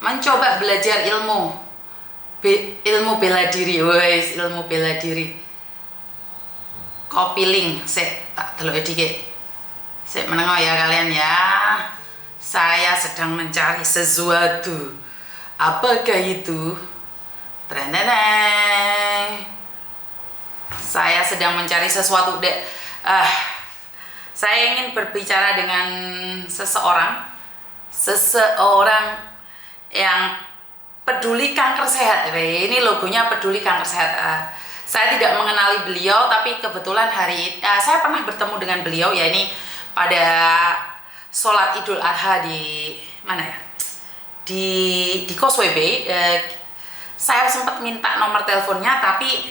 mencoba belajar ilmu bela diri, wes ilmu bela diri. Copy link, tak delok dikit. Menengok ya kalian ya. Saya sedang mencari sesuatu. Apakah itu? Treneneng. Saya sedang mencari sesuatu. Saya ingin berbicara dengan seseorang yang peduli kanker sehat. Ini logonya peduli kanker sehat. Saya tidak mengenali beliau, tapi kebetulan hari ini saya pernah bertemu dengan beliau, ya ini pada sholat Idul Adha di mana ya? Di Causeway Bay. Saya sempat minta nomor teleponnya, tapi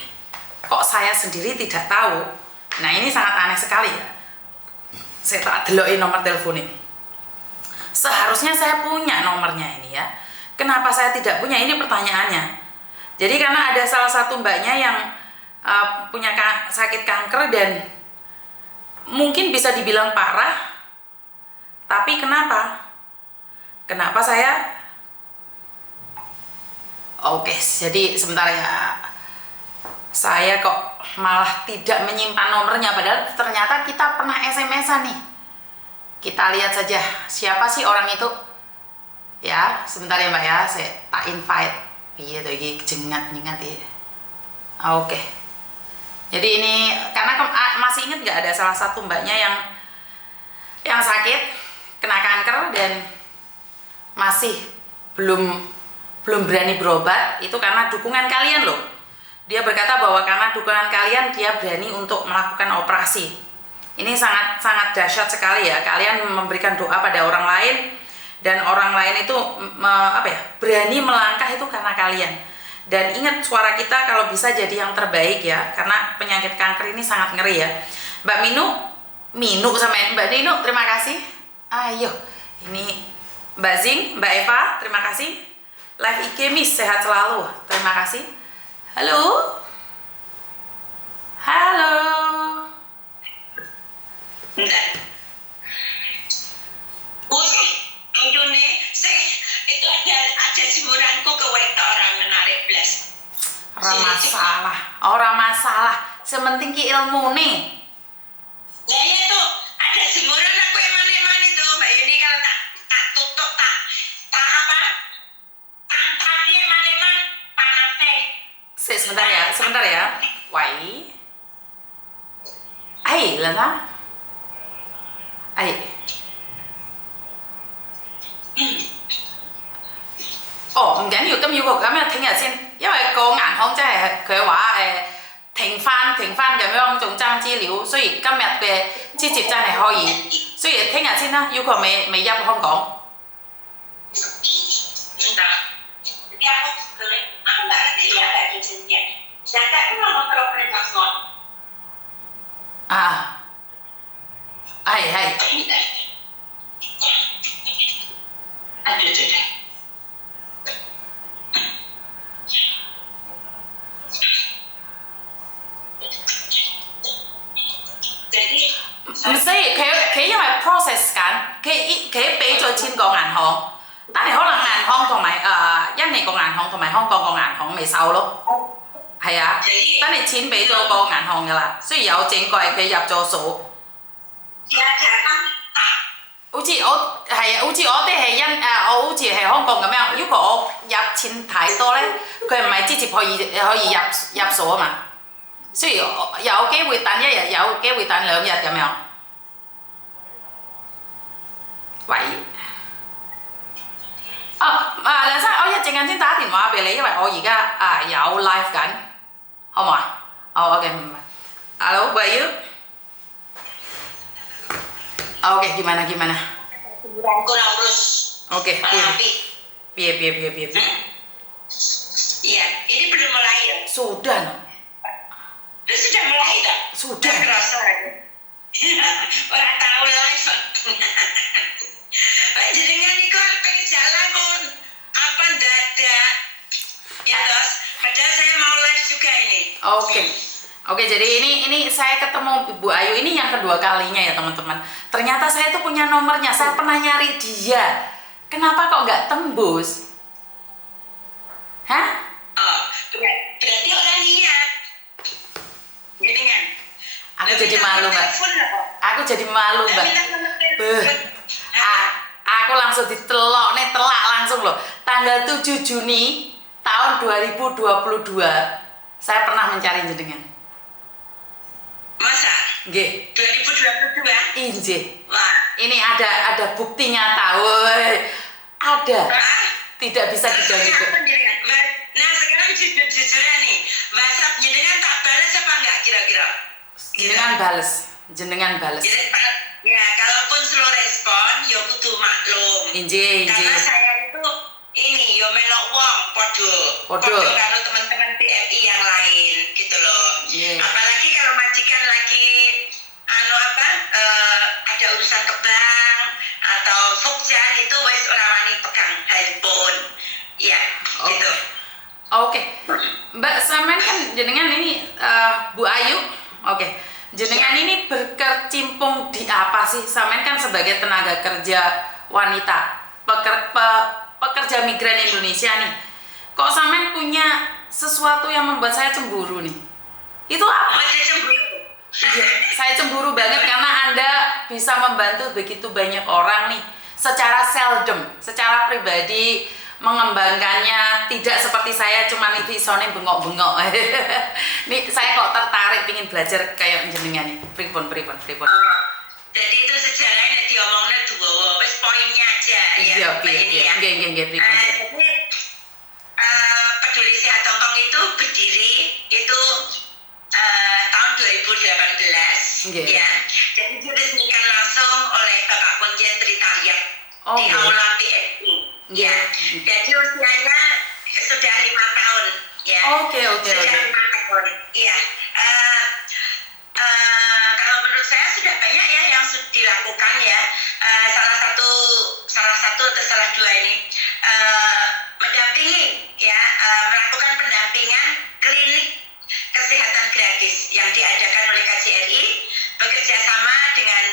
kok saya sendiri tidak tahu. Nah ini sangat aneh sekali ya. Saya tak delokin nomor teleponnya. Seharusnya saya punya nomornya ini ya. Kenapa saya tidak punya? Ini pertanyaannya. Jadi karena ada salah satu mbaknya yang punya sakit kanker dan mungkin bisa dibilang parah. Tapi kenapa saya Oke, jadi sebentar ya. Saya kok malah tidak menyimpan nomornya, padahal ternyata kita pernah SMS-an nih. Kita lihat saja siapa sih orang itu. Ya, sebentar ya Mbak ya, saya tak invite. Iya tuh iki jengat-jengat ya. Oke. Jadi ini karena masih ingat nggak ada salah satu mbaknya yang sakit, kena kanker dan masih belum berani berobat. Itu karena dukungan kalian loh. Dia berkata bahwa karena dukungan kalian dia berani untuk melakukan operasi. Ini sangat dahsyat sekali ya. Kalian memberikan doa pada orang lain dan orang lain itu berani melangkah itu karena kalian. Dan ingat, suara kita kalau bisa jadi yang terbaik ya, karena penyakit kanker ini sangat ngeri ya. Mbak Minu sama Mbak Nino, terima kasih. Ayo, ini Mbak Zing, Mbak Eva, terima kasih. Live IG Miss, sehat selalu, terima kasih. Halo. Itu ada jemuranku ke orang menarik belas. Orang masalah. Sementing ki ilmu nih. Ya itu ada jemuran aku eman itu Mbak Yuni, kalau tak tutup tak eman panas deh. Sebentar ya. Wai.唔緊要，咁要個咁樣聽日先，因為個銀行真係佢話停翻咁樣仲爭資料，雖然今日嘅支接真係可以，雖然聽日先啦，要個未入香港。係。唔使，佢因為 process 緊，佢俾咗錢個銀行，但係可能銀行同埋印尼個銀行同埋香港個銀行未收咯。係啊，等你錢俾咗個銀行㗎啦，雖然有證據佢入咗數。好似我哋係我好似係香港咁樣，如果我入錢太多咧，佢唔係直接可以入數啊嘛。雖然有機會等一日，有機會等2日咁樣。喂，梁生，我一陣間先打電話俾你，因為我而家有 live 緊，好唔好啊？OK， Halo, Bayu. Oke, gimana? Kurang urus. Oke, piye. Iya, ini belum mulai ya? Sudah mulai tak? Sudah. Kerasa aja. Orang tahu live. Jenengan niku pengen jalan pun apa dadak? Ya terus, padahal saya mau live juga ini. Oke, jadi ini saya ketemu Bu Ayu ini yang kedua kalinya ya teman-teman. Ternyata saya tuh punya nomornya, saya pernah nyari dia. Kenapa kok nggak tembus? Hah? Oh, berarti orang niat. Gini kan? Aku jadi malu, Mbak. Aku jadi malu, Mbak. Beuh. Aku langsung ditelok nih, telak langsung loh. Tanggal 7 Juni tahun 2022 saya pernah mencari jenengan. Masa? Nggih. 2022? Injih. Wah. Ini ada bukti nyata, woi. Ada. Hah? Tidak bisa diganggu. Nah sekarang jujur-jujuran nih, WhatsApp jenengan tak balas apa enggak kira-kira? Jenengan bales. Ya, kalaupun slow respon, ya kudu maklum. Injih. Karena saya itu ini, yo melok wong, podo karo teman-teman PMI yang lain, gitu loh. Yeah. Apalagi kalau majikan lagi, ada urusan ke bank, atau Fokjan itu wes orang wani pegang handphone. Ya, gitu. Oke. Mbak Samen kan jenengan ini Bu Ayu. Oke. Jenengan ini berkecimpung di apa sih? Samen kan sebagai tenaga kerja wanita, pekerja migran Indonesia nih. Kok Samen punya sesuatu yang membuat saya cemburu nih? Itu apa? Iya, saya cemburu banget karena Anda bisa membantu begitu banyak orang nih secara secara pribadi mengembangkannya, tidak seperti saya cuma nih visone bengok-bengok. Nih saya kok tertarik ingin belajar kayak jenengan nih. Pripun. Jadi itu sejarahnya diomongnya dua, wes poinnya aja ya. Iya, pripun. Jadi Peduli Sehat Hongkong itu berdiri itu tahun 2018 ya. Jadi diresmikan langsung oleh Bapak Konjen Tritariat di Aula PMI ya. Jadi usianya sudah 5 tahun ya. Sudah 5 tahun. Iya. Kalau menurut saya sudah banyak ya yang sudah dilakukan ya. Salah satu atau salah dua ini mendampingi ya, melakukan pendampingan klinik kesehatan gratis yang diadakan oleh KJRI bekerja sama dengan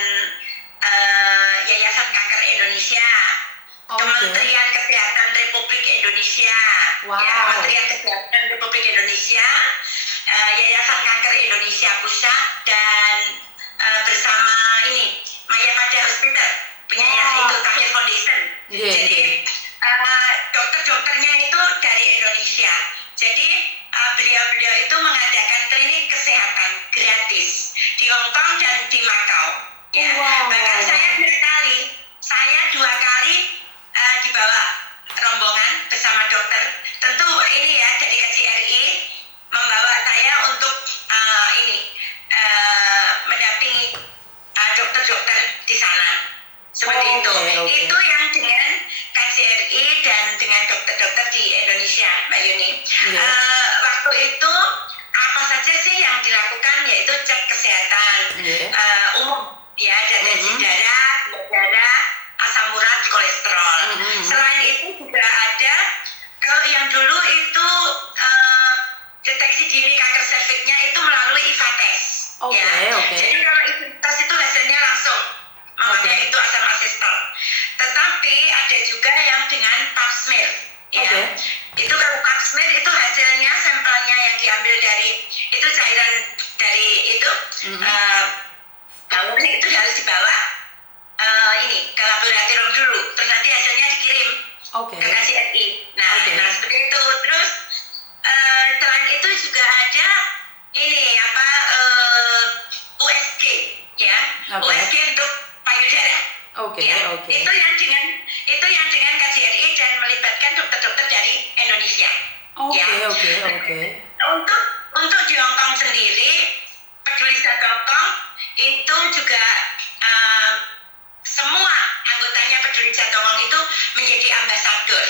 Yayasan Kanker Indonesia, Kementerian Kesehatan Republik Indonesia, ya, Kementerian Kesehatan Republik Indonesia, Yayasan Kanker Indonesia Pusat, dan bersama ini Maya Pada Hospital, penyayasan itu Tahir Foundation. Jadi dokter-dokternya itu dari Indonesia. Jadi beliau-beliau itu mengadakan klinik kesehatan gratis di Hong Kong dan di Macau. Ya. Bahkan saya dua kali dibawa rombongan bersama dokter. Tentu ini ya dari KJRI membawa saya untuk mendampingi dokter-dokter di sana. Seperti itu. Itu yang dengan KJRI dan dengan dokter-dokter di Indonesia, Mbak Yuni. Waktu itu apa saja sih yang dilakukan, yaitu cek kesehatan umum ya, deteksi darah, asam urat, kolesterol. Selain itu juga ada, kalau yang dulu itu deteksi dini kanker serviksnya itu melalui IVA test. Jadi kalau IVA test itu hasilnya langsung namanya itu asam asetal. Tetapi ada juga yang dengan pap smear ya. Itu kalau pap smear itu hasilnya, sampelnya yang diambil dari itu cairan dari itu baunya itu harus dibawa ke laboratorium dulu, terus nanti hasilnya dikirim ke KJRI. Nah seperti itu. Terus selain itu juga ada ini USG ya, USG untuk payudara. Itu yang dengan KJRI dan melibatkan dokter-dokter dari Indonesia. Untuk di Hong Kong sendiri, Peduli Sehat Hong Kong itu juga semua anggotanya Peduli Sehat Hong Kong itu menjadi ambasador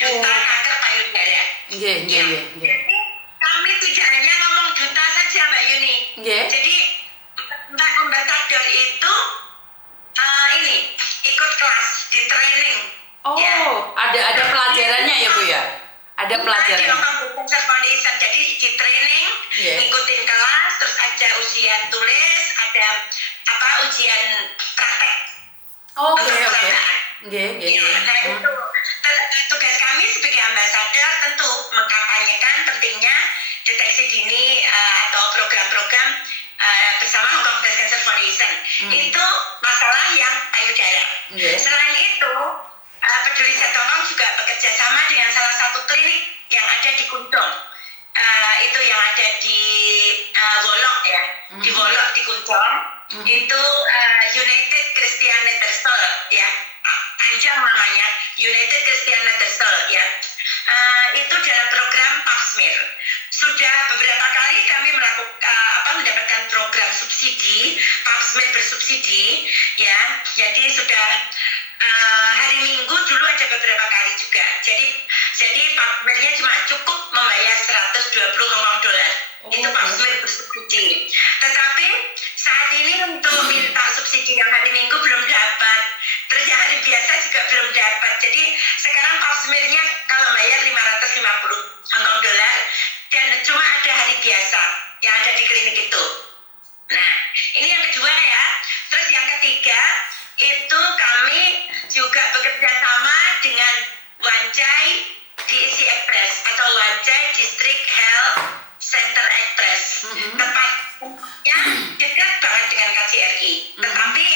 duta kanker payudara. Jadi kami tidak hanya ngomong duta saja, Mbak Yuni. Jadi Mbak ambasador itu ikut kelas, di training. Ada pelajarannya ya Bu ya? Ada pelajaran. Di Hong Kong Cancer Foundation, jadi di training, ikutin kelas, terus ada ujian tulis, ada ujian praktek. Ya, nah itu tugas kami sebagai ambasador tentu mengkampanyekan pentingnya deteksi dini atau program-program bersama Hong Kong Breast Cancer Foundation. Itu masalah yang payudara. Selain itu, Peduli Sehat Hong Kong juga bekerja sama dengan salah satu klinik yang ada di Kundong. Itu yang ada di Wolok ya, di Wolok di Kundong. Itu United Christian Netherstol ya, panjang namanya United Christian Netherstol ya. Itu dalam program Pap Smear. Sudah beberapa kali kami mendapatkan program subsidi Pap Smear bersubsidi ya. Jadi sudah hari Minggu dulu ada beberapa kali juga. Jadi Pap Smear-nya cuma cukup membayar 120 Hong Kong dolar. Itu Pap Smear bersubsidi. Tetapi saat ini untuk minta subsidi yang hari Minggu belum dapat. Terus yang hari biasa juga belum dapat. Jadi sekarang Pap Smear-nya kalau bayar 550 Hong Kong dolar dan cuma ada hari biasa yang ada di klinik itu. Nah, ini yang kedua ya. Terus yang ketiga itu kami juga bekerja sama dengan Wanchai DEC Express atau Wanchai District Health Center Express. Tempatnya dekat banget dengan KJRI. Tetapi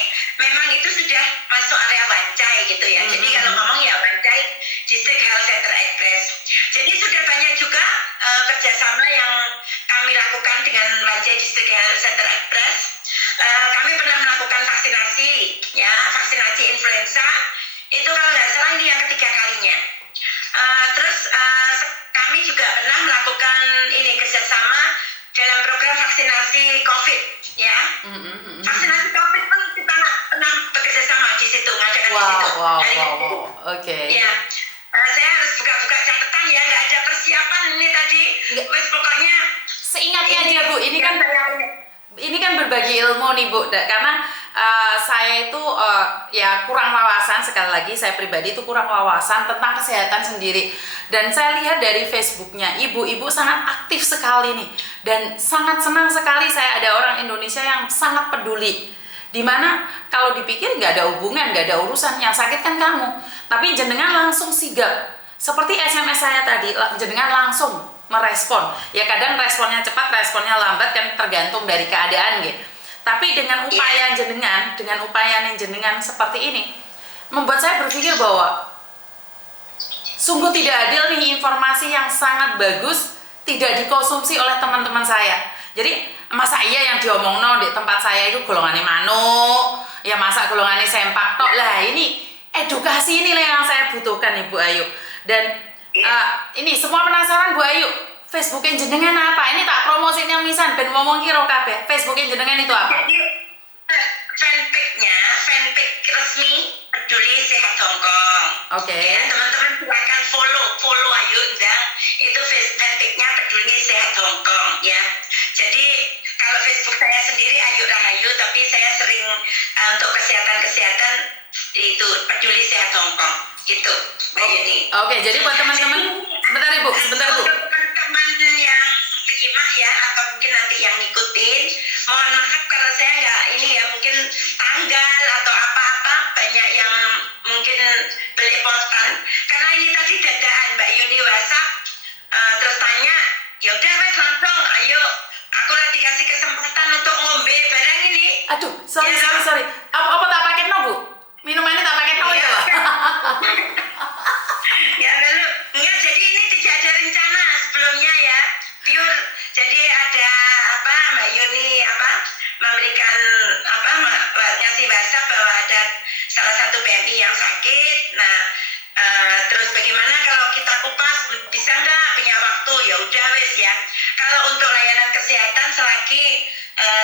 memang itu sudah masuk area Wanchai gitu ya. Jadi kalau ngomong ya Wanchai District Health Center Express. Jadi sudah banyak juga kerjasama yang kami lakukan dengan Wanchai District Health Center Express. Kami pernah melakukan vaksinasi ya, vaksinasi influenza. Itu kalau nggak salah ini yang ketiga kalinya. Terus kami juga pernah melakukan ini kerjasama dalam program vaksinasi COVID ya. Vaksinasi COVID pun kita pernah bekerja sama di situ, ngadakan di situ. Oke. Ya, saya harus buka-buka catatan ya, nggak ada persiapan ini tadi. Wes pokoknya. Seingatnya aja Bu, ini kan berbagi ilmu nih Bu, karena saya itu ya kurang wawasan, sekali lagi saya pribadi itu kurang wawasan tentang kesehatan sendiri. Dan saya lihat dari Facebooknya ibu-ibu sangat aktif sekali nih, dan sangat senang sekali saya ada orang Indonesia yang sangat peduli. Dimana kalau dipikir nggak ada hubungan, nggak ada urusan, yang sakit kan kamu, tapi jenengan langsung sigap. Seperti SMS saya tadi, jenengan langsung merespon. Ya kadang responnya cepat, responnya lambat kan tergantung dari keadaan gitu. Tapi dengan upaya jenengan seperti ini membuat saya berpikir bahwa sungguh tidak adil nih informasi yang sangat bagus tidak dikonsumsi oleh teman-teman saya. Jadi masa iya yang diomongno di tempat saya itu golongannya manuk, ya masa golongannya sempak tok lah. Ini edukasi inilah yang saya butuhkan Ibu Ayu. Dan ini semua penasaran Bu Ayu, Facebooknya jenengan apa? Ini tak promosin yang misan ben ngomong kira kabeh. Facebooknya jenengan itu apa? Jadi fanpage resmi Peduli Sehat Hong Kong. Oke. Ya, teman-teman silakan follow Ayu Ndang. Itu fanpage-nya Peduli Sehat Hong Kong ya. Jadi kalau Facebook saya sendiri Ayu Rahayu, tapi saya sering untuk kesehatan itu Peduli Sehat Hong Kong. Gitu, Mbak Yuni. Oke, jadi buat teman-teman, sebentar Bu. Teman-teman yang menyimak ya, atau mungkin nanti yang ngikutin, mohon maaf kalau saya nggak ini ya, mungkin tanggal atau apa-apa banyak yang mungkin belepotan, karena ini tadi dadaan Mbak Yuni WhatsApp, terus tanya, ya udah Mas langsung, ayo, aku lagi dikasih kesempatan untuk ngombe barang ini. Aduh, sorry. Apa tak pakai no Bu? Minumannya tak pakai no ya? Ya lalu enggak, jadi ini tidak ada rencana sebelumnya ya, pure. Jadi ada Mbak Yuni memberikan ngasih WhatsApp bahwa ada salah satu PMI yang sakit. Nah terus bagaimana kalau kita kupas, bisa nggak punya waktu? Ya udah wes ya. Kalau untuk layanan kesehatan selagi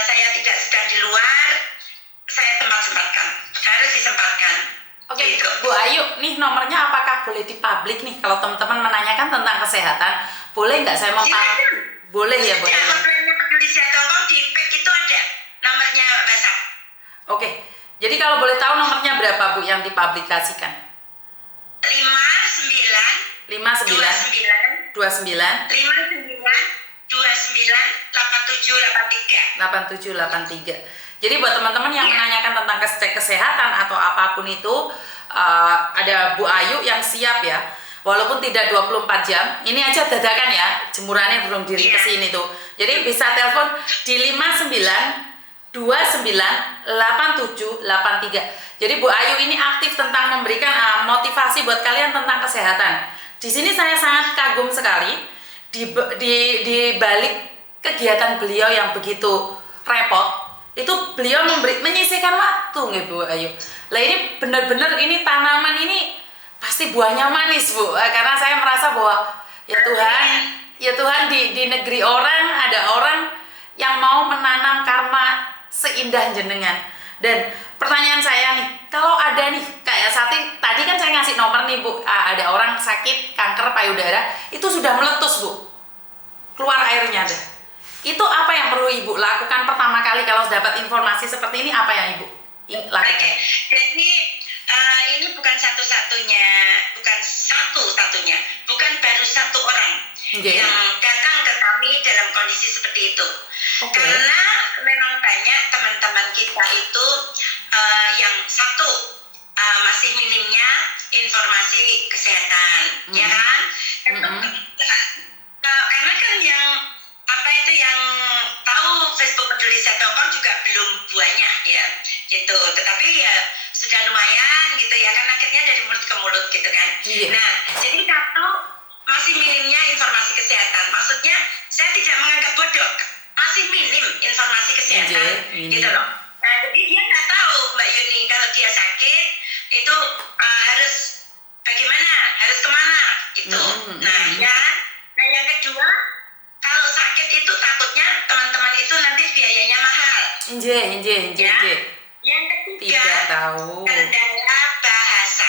saya tidak sedang di luar, saya harus disempatkan. Oke, gitu. Bu Ayu, nih nomornya apakah boleh dipublik nih? Kalau teman-teman menanyakan tentang kesehatan, boleh nggak saya Boleh ya Bu Ayu? Nomornya Peduli Sehat Hong Kong di page itu ada nomornya WhatsApp. Oke, jadi kalau boleh tahu nomornya berapa Bu yang dipublikasikan? 59 29 8783. Jadi buat teman-teman yang menanyakan tentang cek kesehatan atau apapun itu, ada Bu Ayu yang siap ya. Walaupun tidak 24 jam, ini aja dadakan ya, jemurannya belum diri ke sini tuh. Jadi bisa telepon di 59298783. Jadi Bu Ayu ini aktif tentang memberikan motivasi buat kalian tentang kesehatan. Di sini saya sangat kagum sekali di balik kegiatan beliau yang begitu repot. Itu beliau menyisihkan waktu nggih Bu Ayu. Lah ini benar-benar ini tanaman ini pasti buahnya manis Bu, karena saya merasa bahwa ya Tuhan di negeri orang ada orang yang mau menanam karma seindah jenengan. Dan pertanyaan saya nih, kalau ada nih kayak tadi kan saya ngasih nomor nih Bu, ada orang sakit kanker payudara itu sudah meletus Bu, keluar airnya ada. Itu apa yang perlu Ibu lakukan pertama kali kalau dapat informasi seperti ini, apa yang Ibu lakukan? Jadi ini bukan satu-satunya, bukan baru satu orang yang datang ke kami dalam kondisi seperti itu. Karena memang banyak teman-teman kita itu yang satu masih minimnya informasi kesehatan, ya kan? Karena kan yang tahu Facebook Peduli Sehat.com juga belum banyak ya, gitu. Tetapi ya sudah lumayan gitu ya, kan akhirnya dari mulut ke mulut gitu kan. Nah, jadi kalau masih minimnya informasi kesehatan, maksudnya saya tidak menganggap bodoh, masih minim informasi kesehatan, gitu loh. Nah, jadi dia nggak tahu Mbak Yuni kalau dia sakit itu harus bagaimana, harus kemana, gitu. Nah, ya. Nah, yang kedua, kalau sakit itu takutnya teman-teman itu nanti biayanya mahal. Yang ketiga, tidak tahu. kendala bahasa.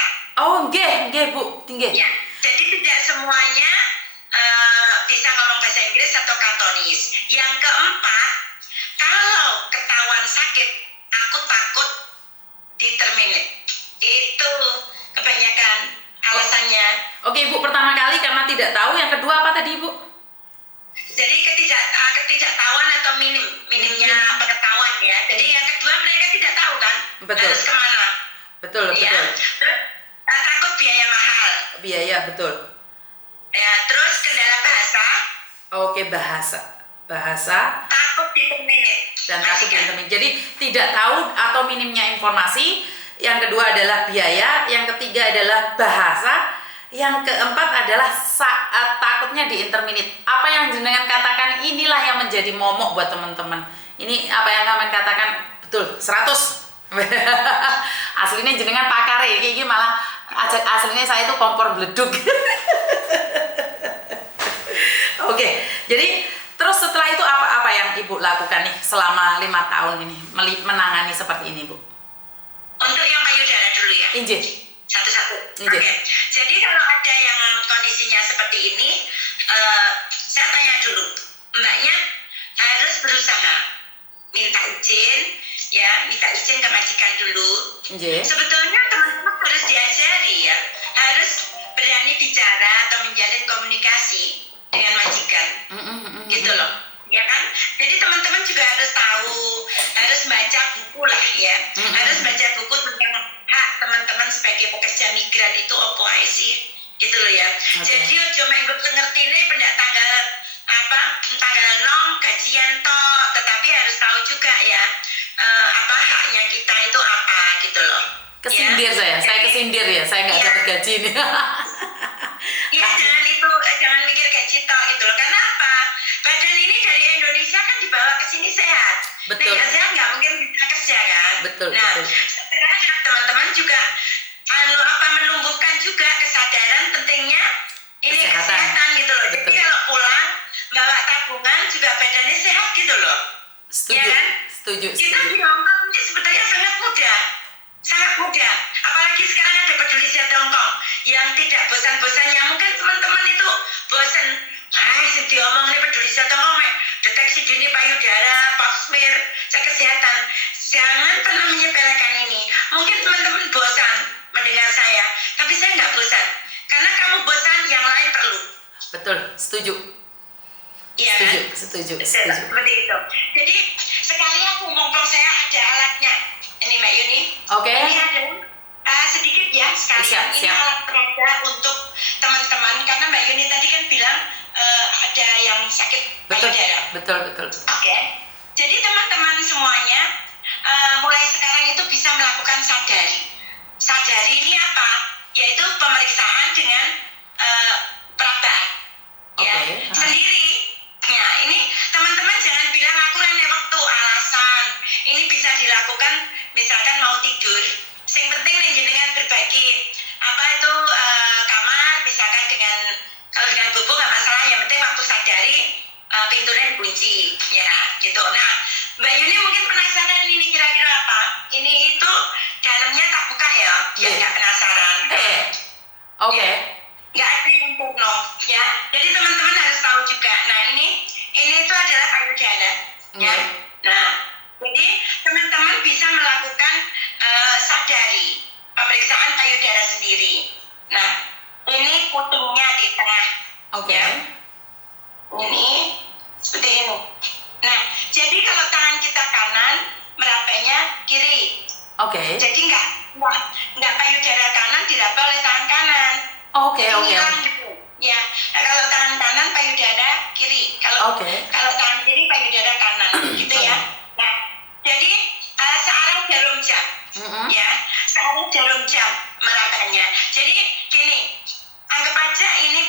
Bu, tinggi. Ya, jadi tidak semuanya bisa ngomong bahasa Inggris atau Kantonis. Yang keempat, kalau ketahuan sakit, aku takut di-terminate. Itu kebanyakan alasannya. Bu, pertama kali karena tidak tahu, yang kedua apa tadi Bu? Jadi ketidaktahuan atau minimnya pengetahuan ya. Jadi yang kedua mereka tidak tahu kan harus kemana. Betul. Takut biaya mahal. Biaya, betul. Ya, terus kendala bahasa. Bahasa. Takut di-terminate. Dan takut di-terminate. Jadi tidak tahu atau minimnya informasi. Yang kedua adalah biaya. Yang ketiga adalah bahasa. Yang keempat adalah saat takutnya di-interminate. Apa yang jenengan katakan inilah yang menjadi momok buat teman-teman. Ini apa yang kamu katakan betul 100. Aslinya jenengan pakar ya, kayak gini malah aslinya saya itu kompor beleduk. Jadi terus setelah itu apa yang Ibu lakukan nih selama 5 tahun ini menangani seperti ini Bu? Untuk yang payudara dulu ya. Satu-satu. Oke. Jadi kalau ada yang kondisinya seperti ini, saya tanya dulu, Mbaknya harus berusaha minta izin ke majikan dulu. Sebetulnya teman-teman harus diajari ya, harus berani bicara atau menjalin komunikasi dengan majikan, gitu loh, ya kan? Jadi teman-teman juga harus tahu, harus baca buku lah ya, harus baca buku tentang hak teman-teman sebagai pekerja migran itu apa sih, gitu loh ya. Jadi ojo menggo ngerti nih pendak tanggal 6 gajian toh, tetapi harus tahu juga ya haknya kita itu apa, gitu loh. Kesindir ya? Saya kesindir ya, saya nggak dapat gaji nih. Ya jangan mikir gaji toh gitu loh. Karena apa? Badan ini dari Indonesia kan dibawa ke sini sehat. Betul. Nah, sehat nggak mungkin bisa kerja kan? Betul. Sebenarnya teman-teman juga menumbuhkan juga kesadaran pentingnya ini kesehatan gitu loh. Betul. Jadi kalau pulang bawa tabungan juga badannya sehat gitu loh. Setuju. Ya kan? Setuju. Kita di Hongkong ini sebetulnya sangat mudah. Apalagi sekarang ada Peduli Sehat.com yang tidak bosan-bosannya. Mungkin teman-teman itu bosan. Diomong nih Peduli Sehat.com, deteksi dini payudara, pap smear, cek kesehatan. Jangan pernah menyepelekan ini. Mungkin teman-teman bosan mendengar saya, tapi saya nggak bosan. Karena kamu bosan, yang lain perlu. Betul, setuju. Iya. Setuju. Seperti itu. Jadi sekali aku mumpung saya ada alatnya. Ini Mbak Yuni. Oke. Ini ada Sedikit ya sekalian. Ini alat peraga untuk teman-teman karena Mbak Yuni tadi kan bilang ada yang sakit payudara. Betul. Oke. Jadi teman-teman semuanya mulai sekarang itu bisa melakukan sadari. Sadari ini apa? Yaitu pemeriksaan dengan perabaan. Ya, sendiri. Ya, ini teman-teman jangan bilang aku rene waktu alasan. Ini bisa dilakukan misalkan mau tidur. Yang penting dengan berbagi apa itu kamar misalkan dengan kalau dengan bobo nggak masalah, yang penting waktu sadari pintunya dikunci ya gitu. Nah Mbak Yuni mungkin penasaran ini kira-kira apa? Ini itu dalamnya tak buka ya, biar nggak penasaran. Oke. Nggak ada yang porno ya. Jadi teman-teman harus tahu juga. Nah ini itu adalah payudara ya. Nah jadi teman-teman bisa melakukan sadari pemeriksaan payudara sendiri. Nah ini putingnya di tengah. Ya. Ini seperti ini. Nah jadi kalau tangan kita kanan, merapainya kiri. Jadi nggak payudara kanan diraba oleh tangan kanan. Ya. Nah, kalau tangan kanan payudara kiri. Kalau tangan kiri payudara kanan, gitu ya. Nah, jadi searah jarum jam, ya, searah jarum jam merapainya. Jadi gini, anggap aja ini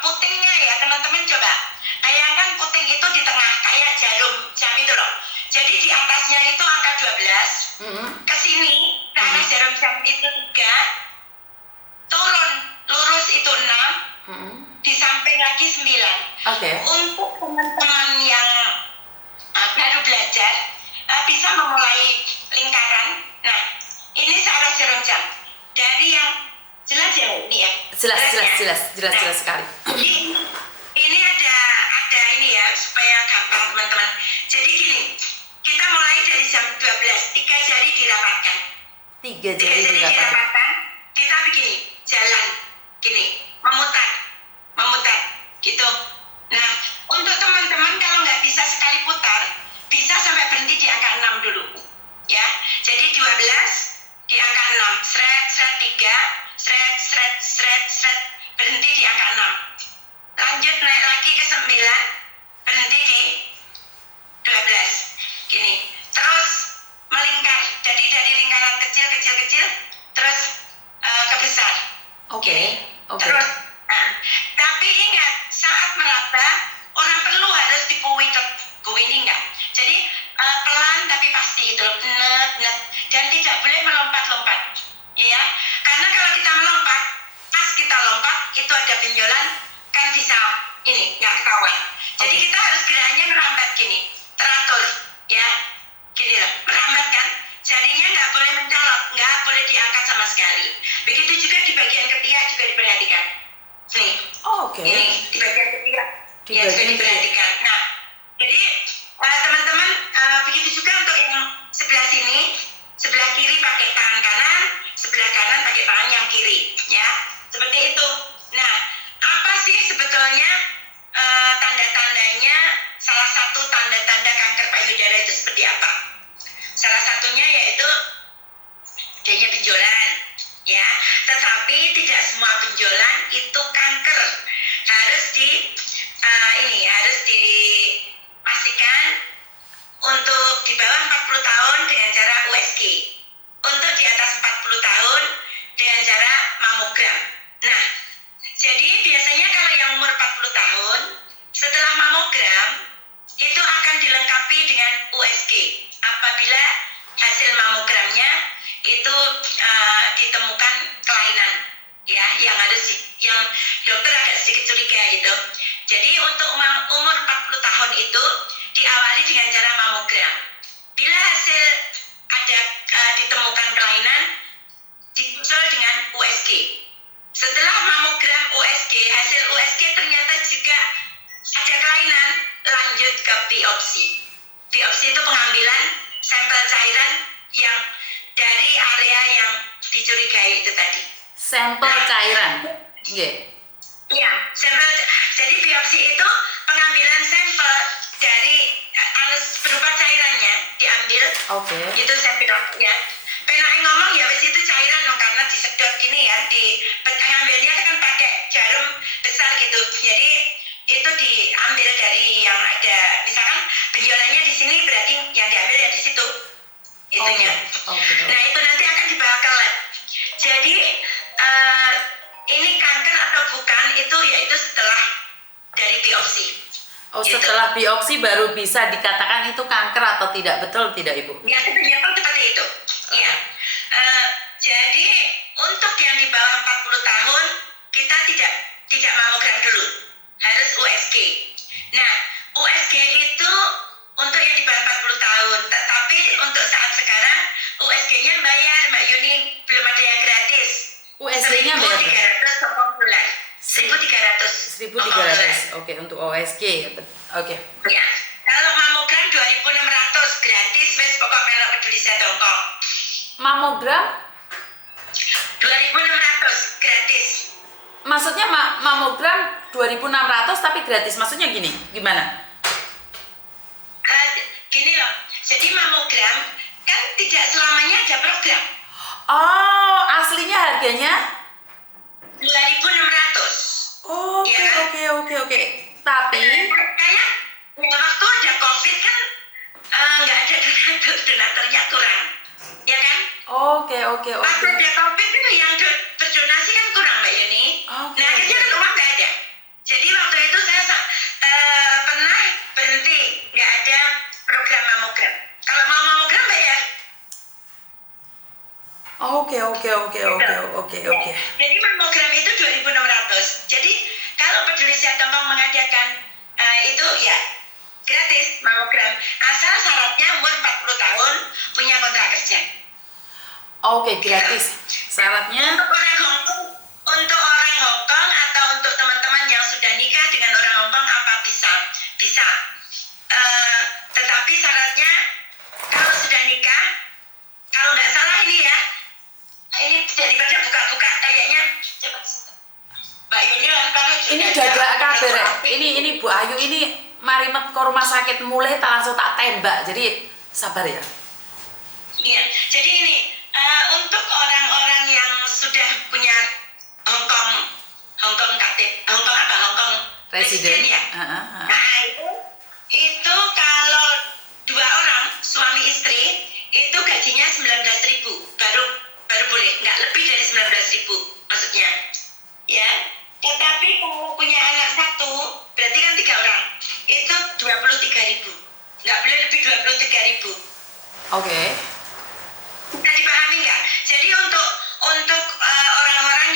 putingnya ya teman-teman, coba bayangkan puting itu di tengah kayak jarum jam itu loh. Jadi di atasnya itu angka 12, ke sini karena jarum jam itu 3, turun lurus itu 6, di samping lagi 9. Untuk teman-teman yang baru belajar bisa memulai lingkaran. Nah ini searah jarum jam dari yang jelas ya ini ya. Jelas sekali. Ini ada ini ya supaya gampang teman-teman. Jadi gini, kita mulai dari jam 12, 3 jari dirapatkan. 3 jari dirapatkan. Kita begini, jalan gini, memutar gitu. Nah untuk teman-teman kalau nggak bisa sekali putar, bisa sampai berhenti di angka 6 dulu ya. Jadi 12 di angka 6, sret 3, berhenti di angka 6. Lanjut naik lagi ke 9, berhenti di 12 gini, terus melingkar. Jadi dari lingkaran kecil terus ke besar. Terus tapi ingat saat meraba orang perlu harus ini enggak. Jadi pelan tapi pasti gitu loh, net, dan tidak boleh melompat-lompat ya. Karena kalau kita melompat, pas kita lompat itu ada benjolan kan bisa ini nggak ketahuan. Jadi kita harus gerakannya merambat gini, teratur ya, gini loh, merambat kan. Jarinya nggak boleh mencolok, nggak boleh diangkat sama sekali. Begitu juga di bagian ketiak juga diperhatikan. Nih, ini di bagian ketiak ya juga diperhatikan. Nah, jadi teman-teman begitu juga untuk yang sebelah sini, sebelah kiri pakai tangan kanan, sebelah kanan pakai tangan yang kiri, ya, seperti itu. Nah, apa sih sebetulnya tanda-tandanya? Salah satu tanda-tanda kanker payudara itu seperti apa? Salah satunya yaitu adanya benjolan, ya. Tetapi tidak semua benjolan itu kanker. Harus harus dipastikan untuk di bawah 40 tahun dengan cara USG. Untuk di atas 40 tahun dengan cara mamogram. Nah, jadi biasanya kalau yang umur 40 tahun setelah mamogram itu akan dilengkapi dengan USG. Apabila hasil mamogramnya itu ditemukan kelainan, ya, yang dokter agak sedikit curiga gitu. Jadi untuk umur 40 tahun itu diawali dengan cara mamogram. Bila hasil ada ditemukan kelainan, disusul dengan USG. Setelah mamogram USG, hasil USG ternyata juga ada kelainan, lanjut ke biopsi. Biopsi itu pengambilan sampel cairan yang dari area yang dicurigai itu tadi. Sampel cairan, Iya, sampel. Jadi biopsi itu pengambilan sampel dari anus berupa cairannya diambil. Itu sampel ya. enak ngomong ya wis itu cairan dong, karena disedot gini ya, ngambilnya kan pakai jarum besar gitu. Jadi itu diambil dari yang ada, misalkan benjolannya di sini, berarti yang diambil ya di situ itunya. Nah itu nanti akan dibawa ke lab. Jadi ini kanker atau bukan itu yaitu setelah dari biopsi. Oh, gitu. Setelah biopsi baru bisa dikatakan itu kanker atau tidak, betul tidak Ibu? Ya, sebenarnya seperti itu. Iya. Jadi untuk yang di bawah 40 tahun kita tidak mamogram dulu, harus USG. Nah, USG itu untuk yang di bawah 40 tahun, tetapi untuk saat sekarang USG-nya bayar, Mbak Yuni, belum ada yang gratis. USG-nya bayar? 1.300 dolar. 1.300. 1.300. Oke, untuk USG. Oke. Ya. Kalau mamogram 2.600 gratis, wes pokok melok peduli Hongkong. Mamogram 2.600 gratis. maksudnya mamogram 2.600 tapi gratis, maksudnya gini, gimana? Gini loh, jadi mamogram kan tidak selamanya ada program. Oh, aslinya harganya 2.600. Oke, Ya kan? oke. Tapi kayak waktu ada COVID kan nggak ada donaturnya kurang, ya kan? oke. Waktu ada COVID itu yang berdonasi kan kurang, Mbak Yuni. Oke, Nah akhirnya kan uang nggak ada. Jadi waktu itu saya pernah berhenti, nggak ada program mamogram. Kalau mau mamogram bayar. Oke. Jadi mamogram itu 2.600. Jadi kalau Peduli Hongkong mengadakan itu ya gratis mamogram, asal syaratnya umur 40 tahun, punya kontrak kerja. Oke, gratis. Syaratnya Untuk orang Hongkong atau untuk teman-teman yang sudah nikah dengan orang Hongkong apa bisa? Tetapi syaratnya kalau sudah nikah, kalau nggak salah ini ya, ini daripada buka-buka kayaknya coba Mbak Yuni kalau ini jaga kabar. Ini Bu Ayu ini marimet ke rumah sakit mulai tak langsung tak tembak. Jadi sabar ya. Iya, jadi ini untuk orang-orang yang sudah punya Hongkong residen ya. Nah itu kalau 2 orang suami istri itu gajinya 19.000 baru boleh, nggak lebih dari 19.000 maksudnya. Ya, tetapi kalau punya anak 1 berarti kan 3 orang itu 23.000, nggak boleh lebih 23.000. Oke. Bisa dipahami nggak? Jadi untuk orang-orang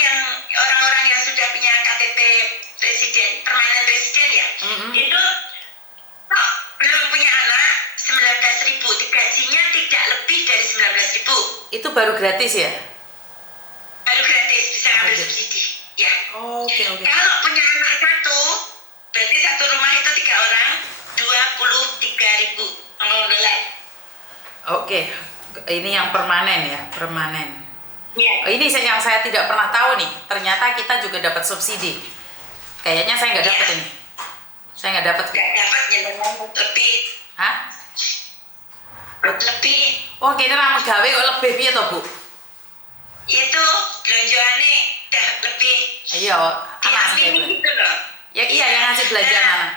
yang sudah punya KTP residen, permanent residen ya, itu belum punya anak 19.000, gajinya tidak lebih dari 19.000. Itu baru gratis ya? Baru gratis bisa ambil subsidi, ya. Oke. Kalau punya anak 1, berarti satu rumah itu 3 orang, 23.000 dolar. Oke. Ini yang permanen ya, permanen. Ya. Ini yang saya tidak pernah tahu nih. Ternyata kita juga dapat subsidi. Kayaknya saya nggak dapat ini. Saya nggak dapat. Nggak dapat lebih. Hah? Lebih. Oh, kini ramu gawe kok lebih piye to, Bu? Itu belanjaannya udah lebih. Iya, anak Diambil gitu loh. Ya iya, yang ngasih belanja anak.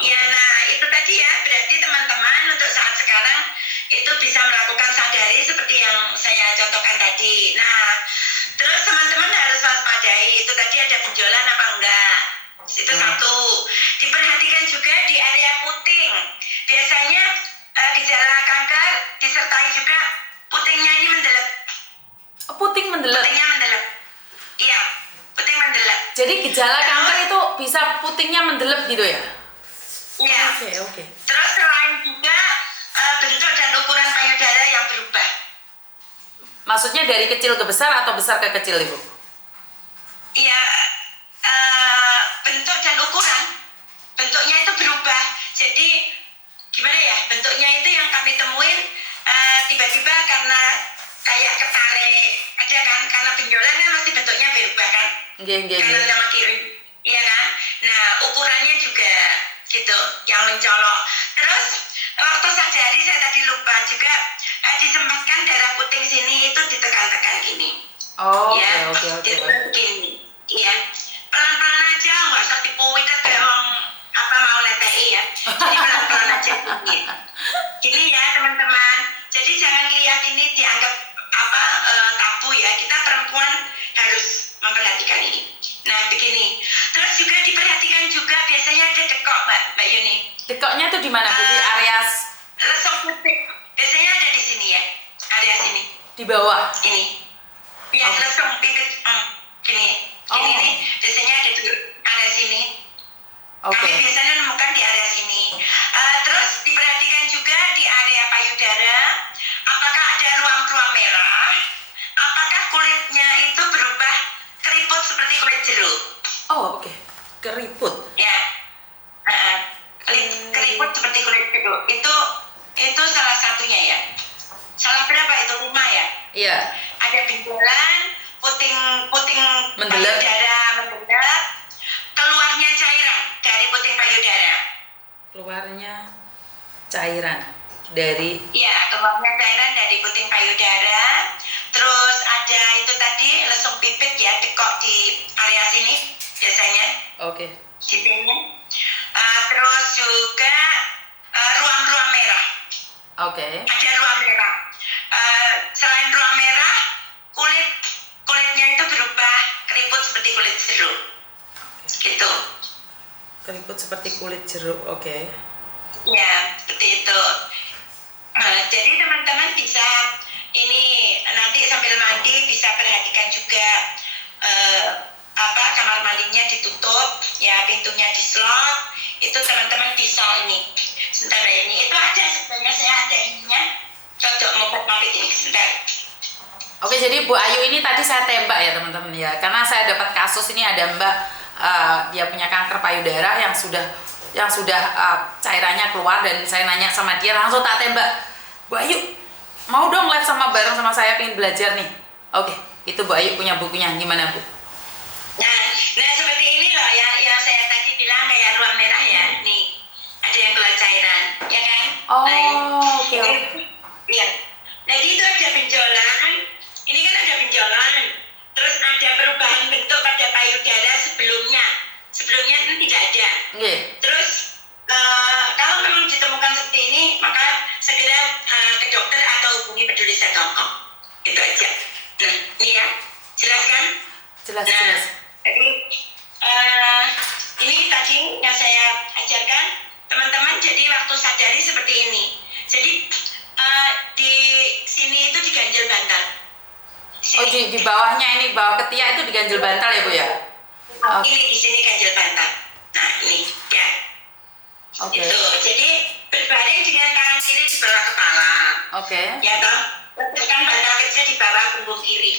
Ya, nah itu tadi ya, berarti teman-teman untuk saat sekarang itu bisa melakukan sadari seperti yang saya contohkan tadi. Nah, terus teman-teman harus waspadai, itu tadi ada benjolan apa enggak. Itu satu. Diperhatikan juga di area puting. Biasanya gejala kanker disertai juga putingnya ini mendelep. Puting mendelep. Putingnya mendelep. Iya, puting mendelep. Jadi gejala kanker itu bisa putingnya mendelep gitu ya? Iya. Oke. Terus selain juga bentuk dan ukuran payudara yang berubah. Maksudnya dari kecil ke besar atau besar ke kecil, Ibu? Iya, bentuk dan ukuran. Bentuknya itu berubah. Jadi gimana ya? Bentuknya itu yang kami temuin tiba-tiba karena kayak ketarik aja kan, karena benjolan kan masih bentuknya berubah kan. Kanan sama kiri. Iya kan? Nah, ukurannya juga gitu, yang mencolok. Terus waktu sadari saya tadi lupa juga disempatkan darah puting sini itu ditekan-tekan gini. Oh, Ya, oke. ditekan gini. Iya. Pelan-pelan aja, nggak usah tipu-tipu kayak orang apa mau netei ya. Jadi pelan-pelan aja gini. Gini ya teman-teman. Jadi jangan lihat ini dianggap apa tabu ya. Kita perempuan harus memperhatikan ini. Nah begini. Terus juga diperhatikan juga biasanya ada dekok Mbak Yuni. Dekoknya tuh di mana Bu? Di area Lesung puting. Biasanya ada di sini ya. Area sini. di bawah. Ini. Yang lesung pipit. Gini. Gini nih. Biasanya ada di area sini. Kami biasanya nemukan di area sini. Terus diperhatikan juga di area payudara. Apakah ada ruam-ruam merah? Apakah kulitnya itu berubah keriput seperti kulit jeruk? Oh, oke. Keriput. Ya. Keriput seperti kulit jeruk. Itu salah satunya ya. Salah berapa itu? 5 ya? Iya. Ada benjolan, puting Mendelep. payudara mendelep, keluarnya cairan dari puting payudara. Keluarnya cairan dari Keluarnya cairan dari puting payudara. Terus ada itu tadi lesung pipit ya, dekok di area sini biasanya. Oke. Di sini. Terus juga ruam-ruam merah. Oke. Ada ruam merah. Selain ruam merah, kulitnya itu berubah keriput seperti kulit jeruk. Gitu. Keriput seperti kulit jeruk. Oke. Ya, seperti itu. Jadi teman-teman bisa ini nanti sambil mandi bisa perhatikan juga kamar mandinya ditutup, ya pintunya dislot. Itu teman-teman bisa ini. Sebentar ini itu ada sebenarnya saya ada ininya. Cocok mau mampir ini sebentar. Oke, jadi Bu Ayu ini tadi saya tembak ya teman-teman ya, karena saya dapat kasus ini ada Mbak dia punya kanker payudara yang sudah cairannya keluar dan saya nanya sama dia langsung tak tembak, Bu Ayu mau dong live bareng sama saya, pengen belajar nih. Oke, itu Bu Ayu punya bukunya gimana Bu? Nah seperti ini loh ya yang saya tadi bilang kayak ruam merah ya, nih ada yang keluar cairan, ya kan? Oke. Iya. Jadi itu ada benjolan. Ini kan ada benjolan. Terus ada perubahan bentuk pada payudara sebelumnya. Sebelumnya itu tidak ada. Okay. Terus kalau memang ditemukan seperti ini, maka segera ke dokter atau hubungi peduli.com. Itu aja. Nah, ini ya. Jelas kan? Jelas. Jadi ini tadi yang saya ajarkan teman-teman. Jadi waktu sadari seperti ini. Jadi di sini itu diganjel bantal. Oh di bawahnya ini, bawah ketiak itu diganjel bantal ya Bu ya? Ini di sini ganjel bantal. Nah ini ya. Oke. Itu jadi berbaring dengan tangan kiri di bawah kepala. Oke. Ya toh. Letakkan bantal kecil di bawah punggung kiri.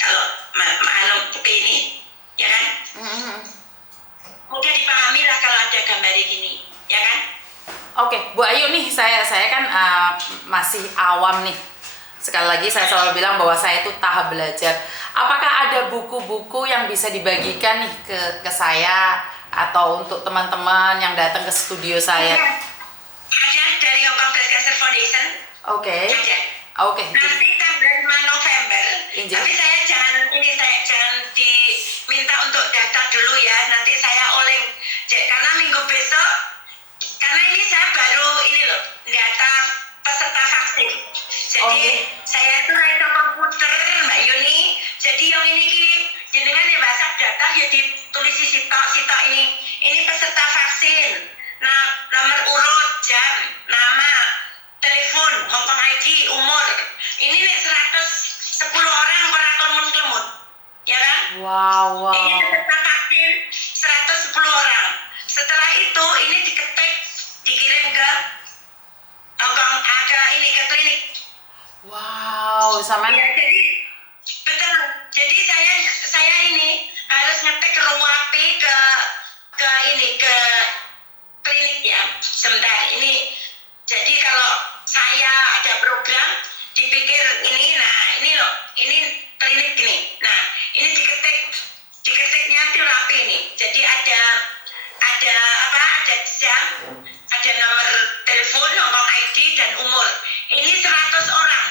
Kalau seperti ini, ya kan? Mudah dipahami lah kalau ada gambar gini, ya kan? Oke, Bu Ayu nih, saya kan masih awam nih. Sekali lagi saya selalu bilang bahwa saya itu tahap belajar. Apakah ada buku-buku yang bisa dibagikan nih ke saya atau untuk teman-teman yang datang ke studio saya? Ada dari Hong Kong Breast Cancer Foundation. Oke. Ada. Oke. Nanti tanggal 5 November. Tapi saya jangan diminta untuk daftar dulu ya. Nanti saya oleng. Karena minggu besok. Karena ini saya baru ini loh data peserta vaksin. Jadi saya itu itu komputer Mbak Yuni. Jadi yang ini jenengan ya WhatsApp data ya ditulis sitok ini peserta vaksin. Nah, nomor urut, jam, nama, telepon, Hong Kong ID, umur. Ini nih 110 orang kelemut. Ya kan? Wow. Ini peserta vaksin 110 orang. Setelah itu ini diketik, dikirim ke Hong Kong ke klinik. Wow, sama. Ya, jadi betul. Jadi saya ini harus ngetik ruapi ke klinik ya. Sebentar ini. Jadi kalau saya ada program dipikir ini, nah ini loh, ini klinik gini. Nah ini diketiknya itu rapi ini. Jadi ada jam, ada nomor telepon, nomor ID dan umur. Ini 100 orang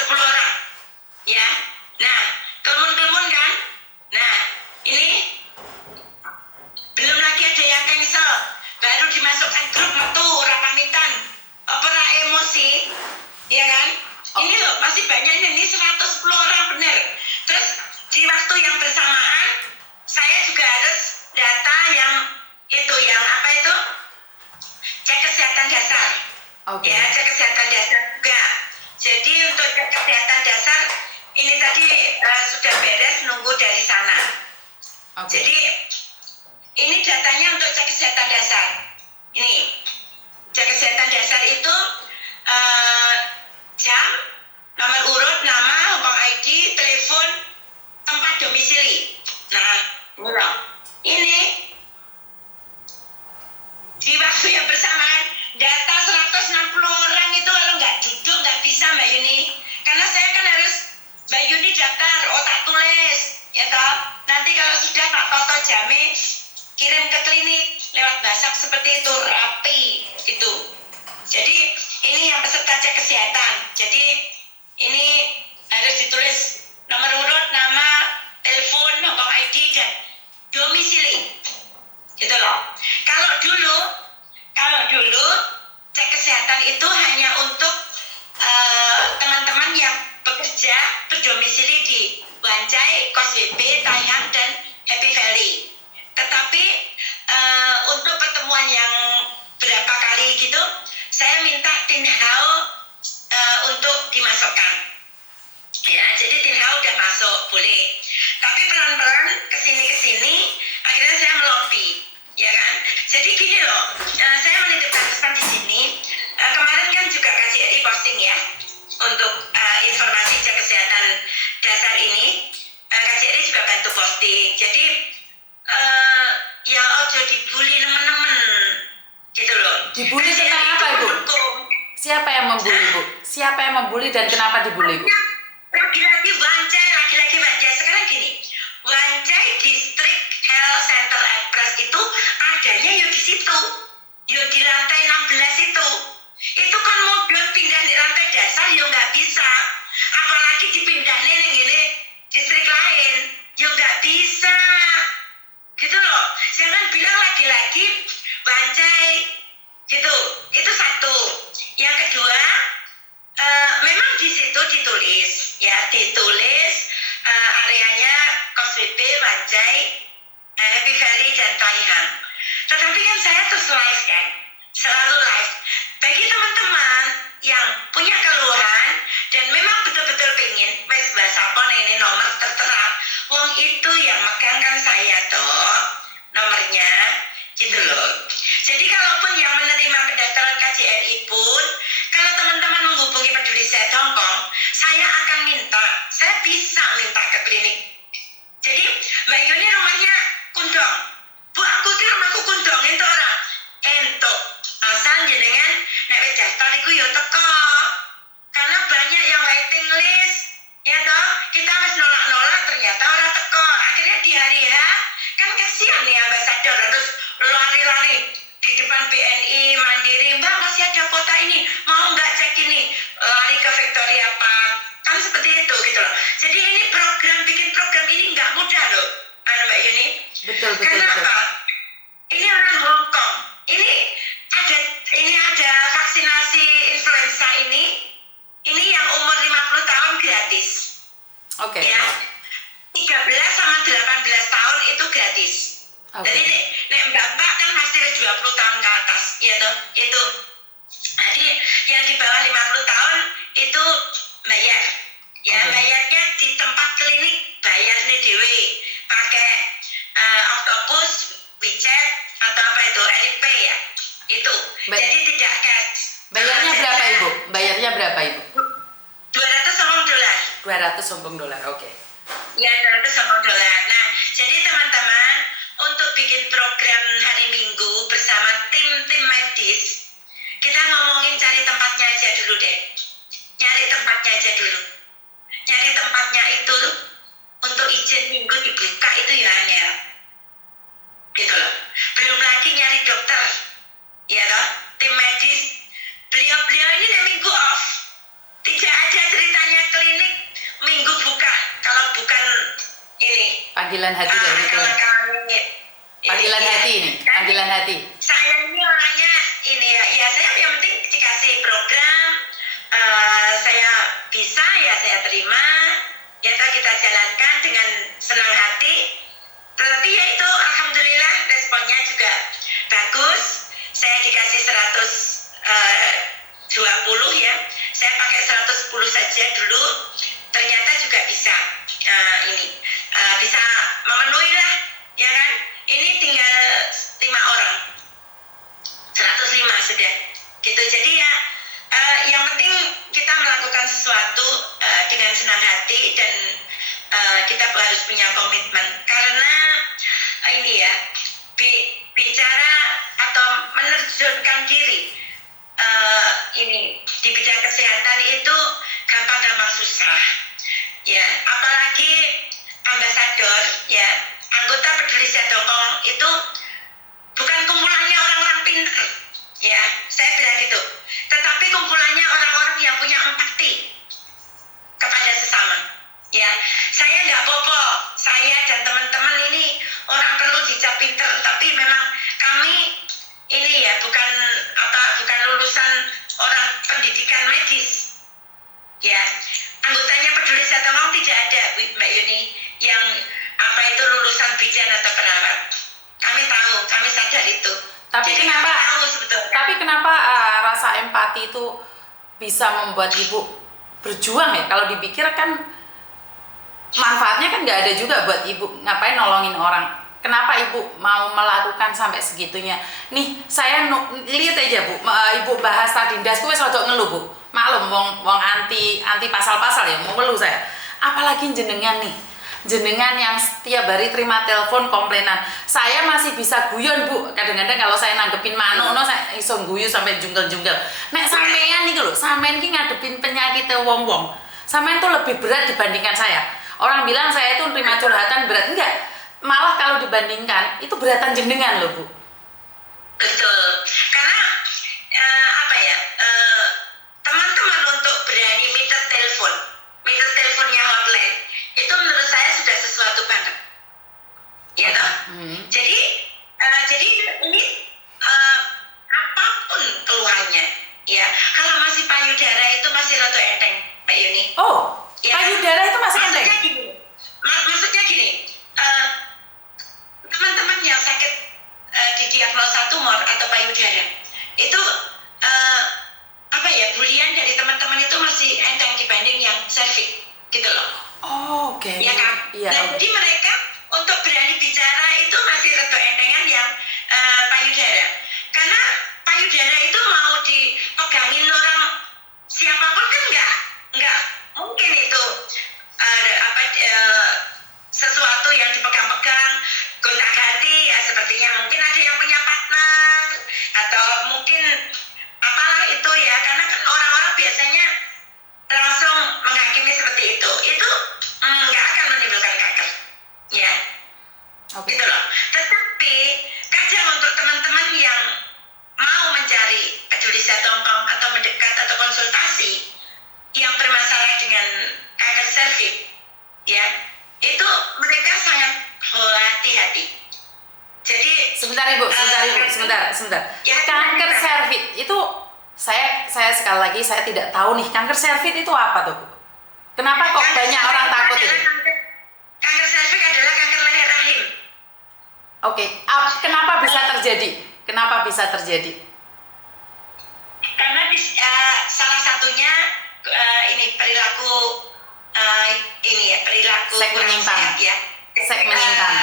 10 orang. Ya. Nah, kelemun-kelemun kan? Nah, ini belum lagi ada yang cancel. Baru dimasukkan grup metu ora pamitan. Opera emosi. Ya kan? Ini loh, masih banyak ini 110 orang benar. Terus di waktu yang bersamaan saya juga harus data yang itu yang apa itu? Cek kesehatan dasar. Oke. Ya, cek kesehatan dasar juga. Jadi untuk cek kesehatan dasar ini tadi sudah beres nunggu dari sana. Oke. Jadi ini datanya untuk cek kesehatan dasar. Ini cek kesehatan dasar itu jam, nomor urut, nama, Hongkong ID, telepon, tempat domisili. Nah, ini di waktu yang bersamaan data 160 orang itu kalau nggak duduk nggak bisa Mbak Yuni, karena saya kan harus Mbak Yuni daftar, tak tulis ya toh, nanti kalau sudah Pak Toto jamin kirim ke klinik lewat WhatsApp seperti itu rapi gitu. Jadi ini yang peserta cek kesehatan, jadi ini harus ditulis nomor urut, nama, telepon, Hongkong ID dan domisili gitu loh. Kalau dulu cek kesehatan itu hanya untuk teman-teman yang bekerja berdomisili di Wancai, Koswebe, Taihang dan Happy Valley. Tetapi untuk pertemuan yang berapa kali gitu, saya minta Tinhau untuk dimasukkan. Ya, jadi Tinhau udah masuk, boleh. Tapi pelan-pelan kesini akhirnya saya melobi, ya kan? Jadi gini loh, saya menitipkan pesan di sini. Kemarin kan juga KJRI posting ya untuk informasi cek kesehatan dasar ini. KJRI juga bantu posting. Jadi ya ojo dibully teman-teman, gitu loh. Dibully kenapa Ibu? Siapa yang membuli Bu? Siapa yang membuli dan kenapa dibully Bu? Lagi-lagi Wancai. Sekarang gini, Wancai District Health Center Express itu adanya yuk di situ, yuk di lantai 16 itu. Itu kan modul pindah di lantai dasar yuk nggak bisa. Apalagi dipindahin ini distrik lain, yuk nggak bisa. Gitu loh. Jangan bilang lagi-lagi Wancai gitu. Itu satu. Yang kedua, memang di situ ditulis areanya Koswebe, Wancai, Happy Valley dan Taihang. Tetapi kan saya terus live kan, selalu live. Bagi teman-teman yang punya keluhan dan memang betul-betul pengen wes bahasa pon ini nomor tertera, wong itu yang megang kan saya toh nomornya, gitu loh. Jadi kalaupun yang menerima pendaftaran KJRI pun, kalau teman-teman menghubungi Peduli Sehat Hongkong, saya bisa minta ke klinik. Jadi Mbak Yuni rumahnya Kundong, Bu aku ki rumahku Kundong itu orang entuk asal jenengan nek wis daftar iku yo teko, karena banyak yang waiting list ya toh, kita harus nolak ternyata orang teko, akhirnya di hari H kan kasihan nih ambasador harus lari-lari di depan BNI Mandiri, Mbak masih ada kota ini mau nggak cek ini, lari ke Victoria Park kan seperti itu gitu loh. Jadi ini bikin program ini nggak mudah loh Mbak Yuni. Betul. Kenapa? Ini orang Hong Kong, ini ada vaksinasi influenza ini yang umur 50 tahun gratis. Oke. Ya, 13 sama 18 tahun itu gratis. Jadi nek mbak kan pasti 20 tahun ke atas, ya toh, itu. Jadi yang di bawah 50 tahun itu bayar. Ya, bayarnya di tempat klinik bayar nih dewe, pakai Octopus, WeChat atau apa itu, Alipay ya. Itu. Jadi tidak cash. Bayarnya berapa Ibu? Bayarnya berapa Ibu? $200. Oke. Ya, $200. Nah, jadi teman-teman, untuk bikin program hari Minggu bersama tim medis, kita ngomongin cari tempatnya aja dulu deh. Nyari tempatnya aja dulu. Nyari tempatnya itu untuk izin minggu dibuka itu ya angel. Gitu loh. Belum lagi nyari dokter. Ya toh, tim medis. Beliau ini minggu off. Tidak ada ceritanya ke panggilan hati dari Tuhan. Panggilan hati ini, panggilan hati. Saya ini orangnya ini ya saya yang penting dikasih program, saya bisa ya saya terima, ya kita jalankan dengan senang hati. Tetapi ya itu alhamdulillah responnya juga bagus. Saya dikasih 120 ya, saya pakai 110 saja dulu, ternyata juga bisa bisa memenuhi lah, ya kan? Ini tinggal 5 orang, 105 sudah, gitu. Jadi ya yang penting kita melakukan sesuatu dengan senang hati dan kita harus punya komitmen karena ini ya bicara atau menerjunkan diri ini di bidang kesehatan itu gampang-gampang susah ya, apalagi ambasador ya, anggota Peduli Jatokong itu bukan kumpulannya orang-orang pintar ya, saya bilang gitu, tetapi kumpulannya orang-orang yang punya empati kepada sesama ya. Saya nggak popo, saya dan teman-teman ini orang perlu dicap pintar, tapi memang kami ini ya bukan lulusan orang pendidikan medis ya. Anggotanya Peduli Jatokong tidak ada Mbak Yuni yang itu lulusan bidan atau perawat. Kami tahu, kami sadar itu. Tapi jadi kenapa tahu sebetulnya. Tapi kenapa rasa empati itu bisa membuat ibu berjuang ya? Kalau dipikir kan manfaatnya kan nggak ada juga buat ibu, ngapain nolongin orang? Kenapa ibu mau melakukan sampai segitunya? Nih saya lihat aja Bu, ibu bahas tadi dasku wis rada ngeluh Bu. Maklum wong anti pasal-pasal ya, mau ngeluh saya. Apalagi jenengan nih. Jenengan yang setiap hari terima telepon komplainan. Saya masih bisa guyon Bu. Kadang-kadang kalau saya nanggepin manono saya iso guyu sampai jungkel-jungkel. Nek sampean nih lho, sampean iki ngadepin penyakit wong-wong. Sampean tuh lebih berat dibandingkan saya. Orang bilang saya itu terima curhatan berat, enggak. Malah kalau dibandingkan itu beratan jenengan loh Bu. Betul. Karena teman-teman untuk berani meter teleponnya hotline itu menurut saya sudah sesuatu banget. Ya toh? Jadi ini apapun keluhannya ya. Kalau masih payudara itu masih rada enteng Mbak Yuni. Oh, ya, payudara itu masih enteng. Maksudnya gini, teman-teman yang sakit didiagnosa tumor atau payudara itu bulian dari teman-teman itu masih enteng dibanding yang serviks gitu loh. Oh, oke. Ya kan? Iya. Nah, jadi mereka untuk berani bicara itu masih rada entengan yang payudara. Karena payudara itu mau dipegangin orang siapapun kan enggak mungkin itu sesuatu yang dipegang-pegang gonta-ganti ya, sepertinya mungkin ada yang punya partner atau mungkin apalah itu ya, karena kan orang-orang biasanya langsung menghakimi seperti itu nggak akan menimbulkan kanker ya. Okay. Gitu loh. Tetapi kadang untuk teman-teman yang mau mencari Peduli Jatokong atau mendekat atau konsultasi yang bermasalah dengan kanker serviks ya, itu mereka sangat hati-hati. Jadi sebentar Ibu. Ya, kanker serviks itu saya sekali lagi saya tidak tahu nih, kanker serviks itu apa tuh Bu? Kenapa kok banyak orang takut ini? Kanker serviks adalah kanker leher rahim. Oke, kenapa bisa terjadi? Karena salah satunya ini perilaku seks menyimpang. Ya. Seks menyimpang.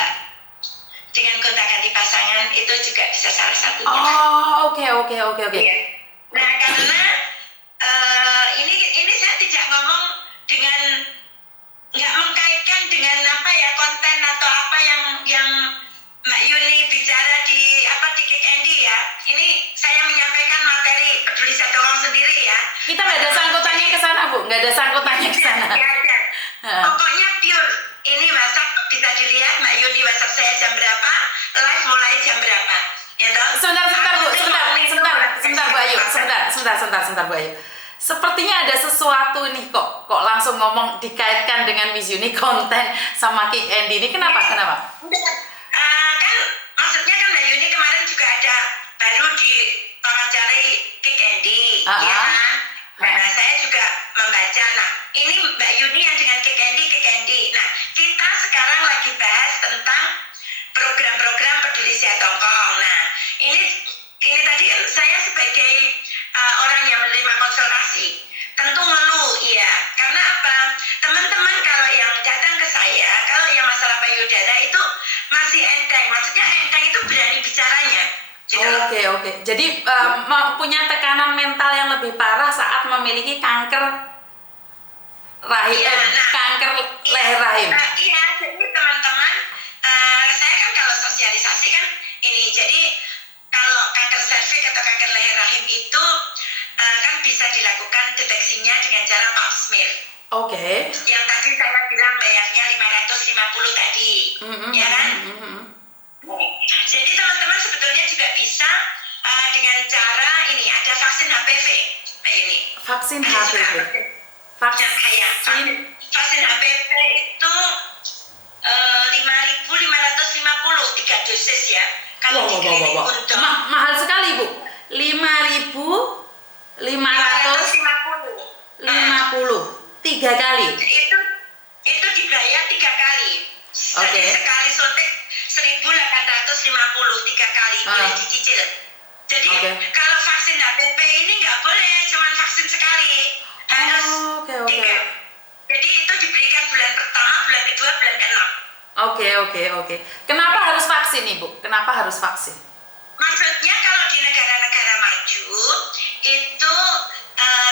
Dengan gonta-ganti pasangan itu juga bisa salah satunya. Oh, oke. Ya. Nah, karena ini saya tidak ngomong dengan nggak mengkaitkan dengan konten atau apa yang Mbak Yuni bicara di Kick Andy ya. Ini saya menyampaikan materi Peduli Jatokong sendiri ya. Kita nggak ada sangkutannya ke sana Bu, nggak ada sangkutannya ke sana. Pokoknya pure. Ini WhatsApp bisa dilihat Mbak Yuni, WhatsApp saya jam berapa, live mulai jam berapa. Ya toh? Sebentar Bu Ayu. Sebentar Bu Ayu. sepertinya ada sesuatu nih kok langsung ngomong dikaitkan dengan Miss Yuni konten sama Kick Andy ini. Kenapa? Kan maksudnya kan Mbak Yuni kemarin juga ada baru di wawancarai Kick Andy, ya kan? Nah, saya juga membaca. Nah, ini Mbak Yuni yang dengan Kick Andy. Nah, kita sekarang lagi bahas tentang program-program peduli sehat Hongkong. Nah, ini tadi saya sebagai orang yang menerima konsultasi tentu ngeluh, iya. Karena apa? Teman-teman kalau yang datang ke saya, kalau yang masalah payudara itu masih enteng. Maksudnya enteng itu berani bicaranya. Gitu. Oke. Jadi punya tekanan mental yang lebih parah saat memiliki kanker rahim, kanker leher rahim. Iya, jadi teman-teman, saya kan kalau sosialisasi kan ini, jadi kalau kanker serviks atau kanker leher rahim itu kan bisa dilakukan deteksinya dengan cara pap smear. Oke. Yang tadi saya bilang bayarnya 550 tadi, ya kan? Jadi teman-teman sebetulnya juga bisa dengan cara ini, ada vaksin HPV, Mbak Yuni. Vaksin HPV. Vaksin HPV itu 5.550 3 dosis ya. Kalau di klinik untuk mahal sekali Bu. 5.550 3 kali. Itu dibayar 3 kali. Jadi sekali suntik 1.850 3 kali boleh dicicil. Jadi kalau vaksin HPV ini nggak boleh cuma vaksin sekali, harus 3. Jadi itu diberikan bulan pertama, bulan kedua, bulan ke-6. Oke. Kenapa harus vaksin Ibu? Kenapa harus vaksin? Maksudnya kalau di negara-negara maju itu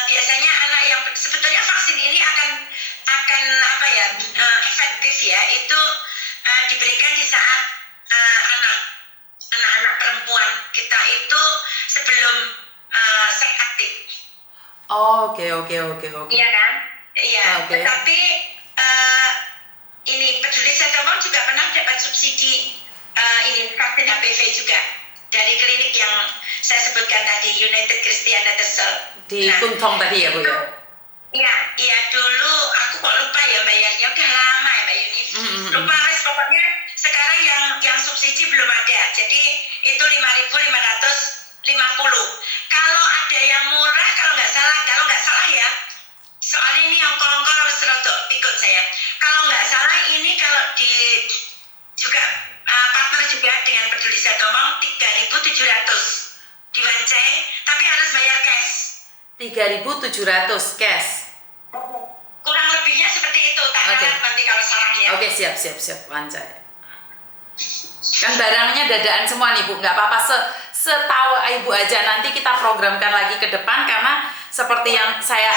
biasanya anak yang sebetulnya vaksin ini akan apa ya efektif ya, itu diberikan di saat anak-anak perempuan kita itu sebelum seks aktif. Oke. Iya kan? Iya. Tetapi ini peduli sehat Hongkong juga pernah dapat subsidi ini vaksin HPV juga dari klinik yang saya sebutkan tadi, United Christian Netherser. Di Kuntong tadi ya Bu ya? Iya dulu aku kok lupa ya bayarnya, udah lama ya Mbak Yuni. Lupa wes, pokoknya sekarang yang subsidi belum ada. Jadi itu 5.550. Kalau ada yang murah, kalau nggak salah ya. Soalnya ini yang kolong-kolong harus rodok ikut saya. Kalau nggak salah ini kalau di juga partner juga dengan peduli sehat Hongkong 3.700 diwancai, tapi harus bayar cash. 3.700 cash. Kurang lebihnya seperti itu, tak nanti kalau salah ya. Oke, siap, wancai. Kan barangnya dadaan semua nih Bu, nggak apa-apa, setahu Ibu aja, nanti kita programkan lagi ke depan, karena seperti yang saya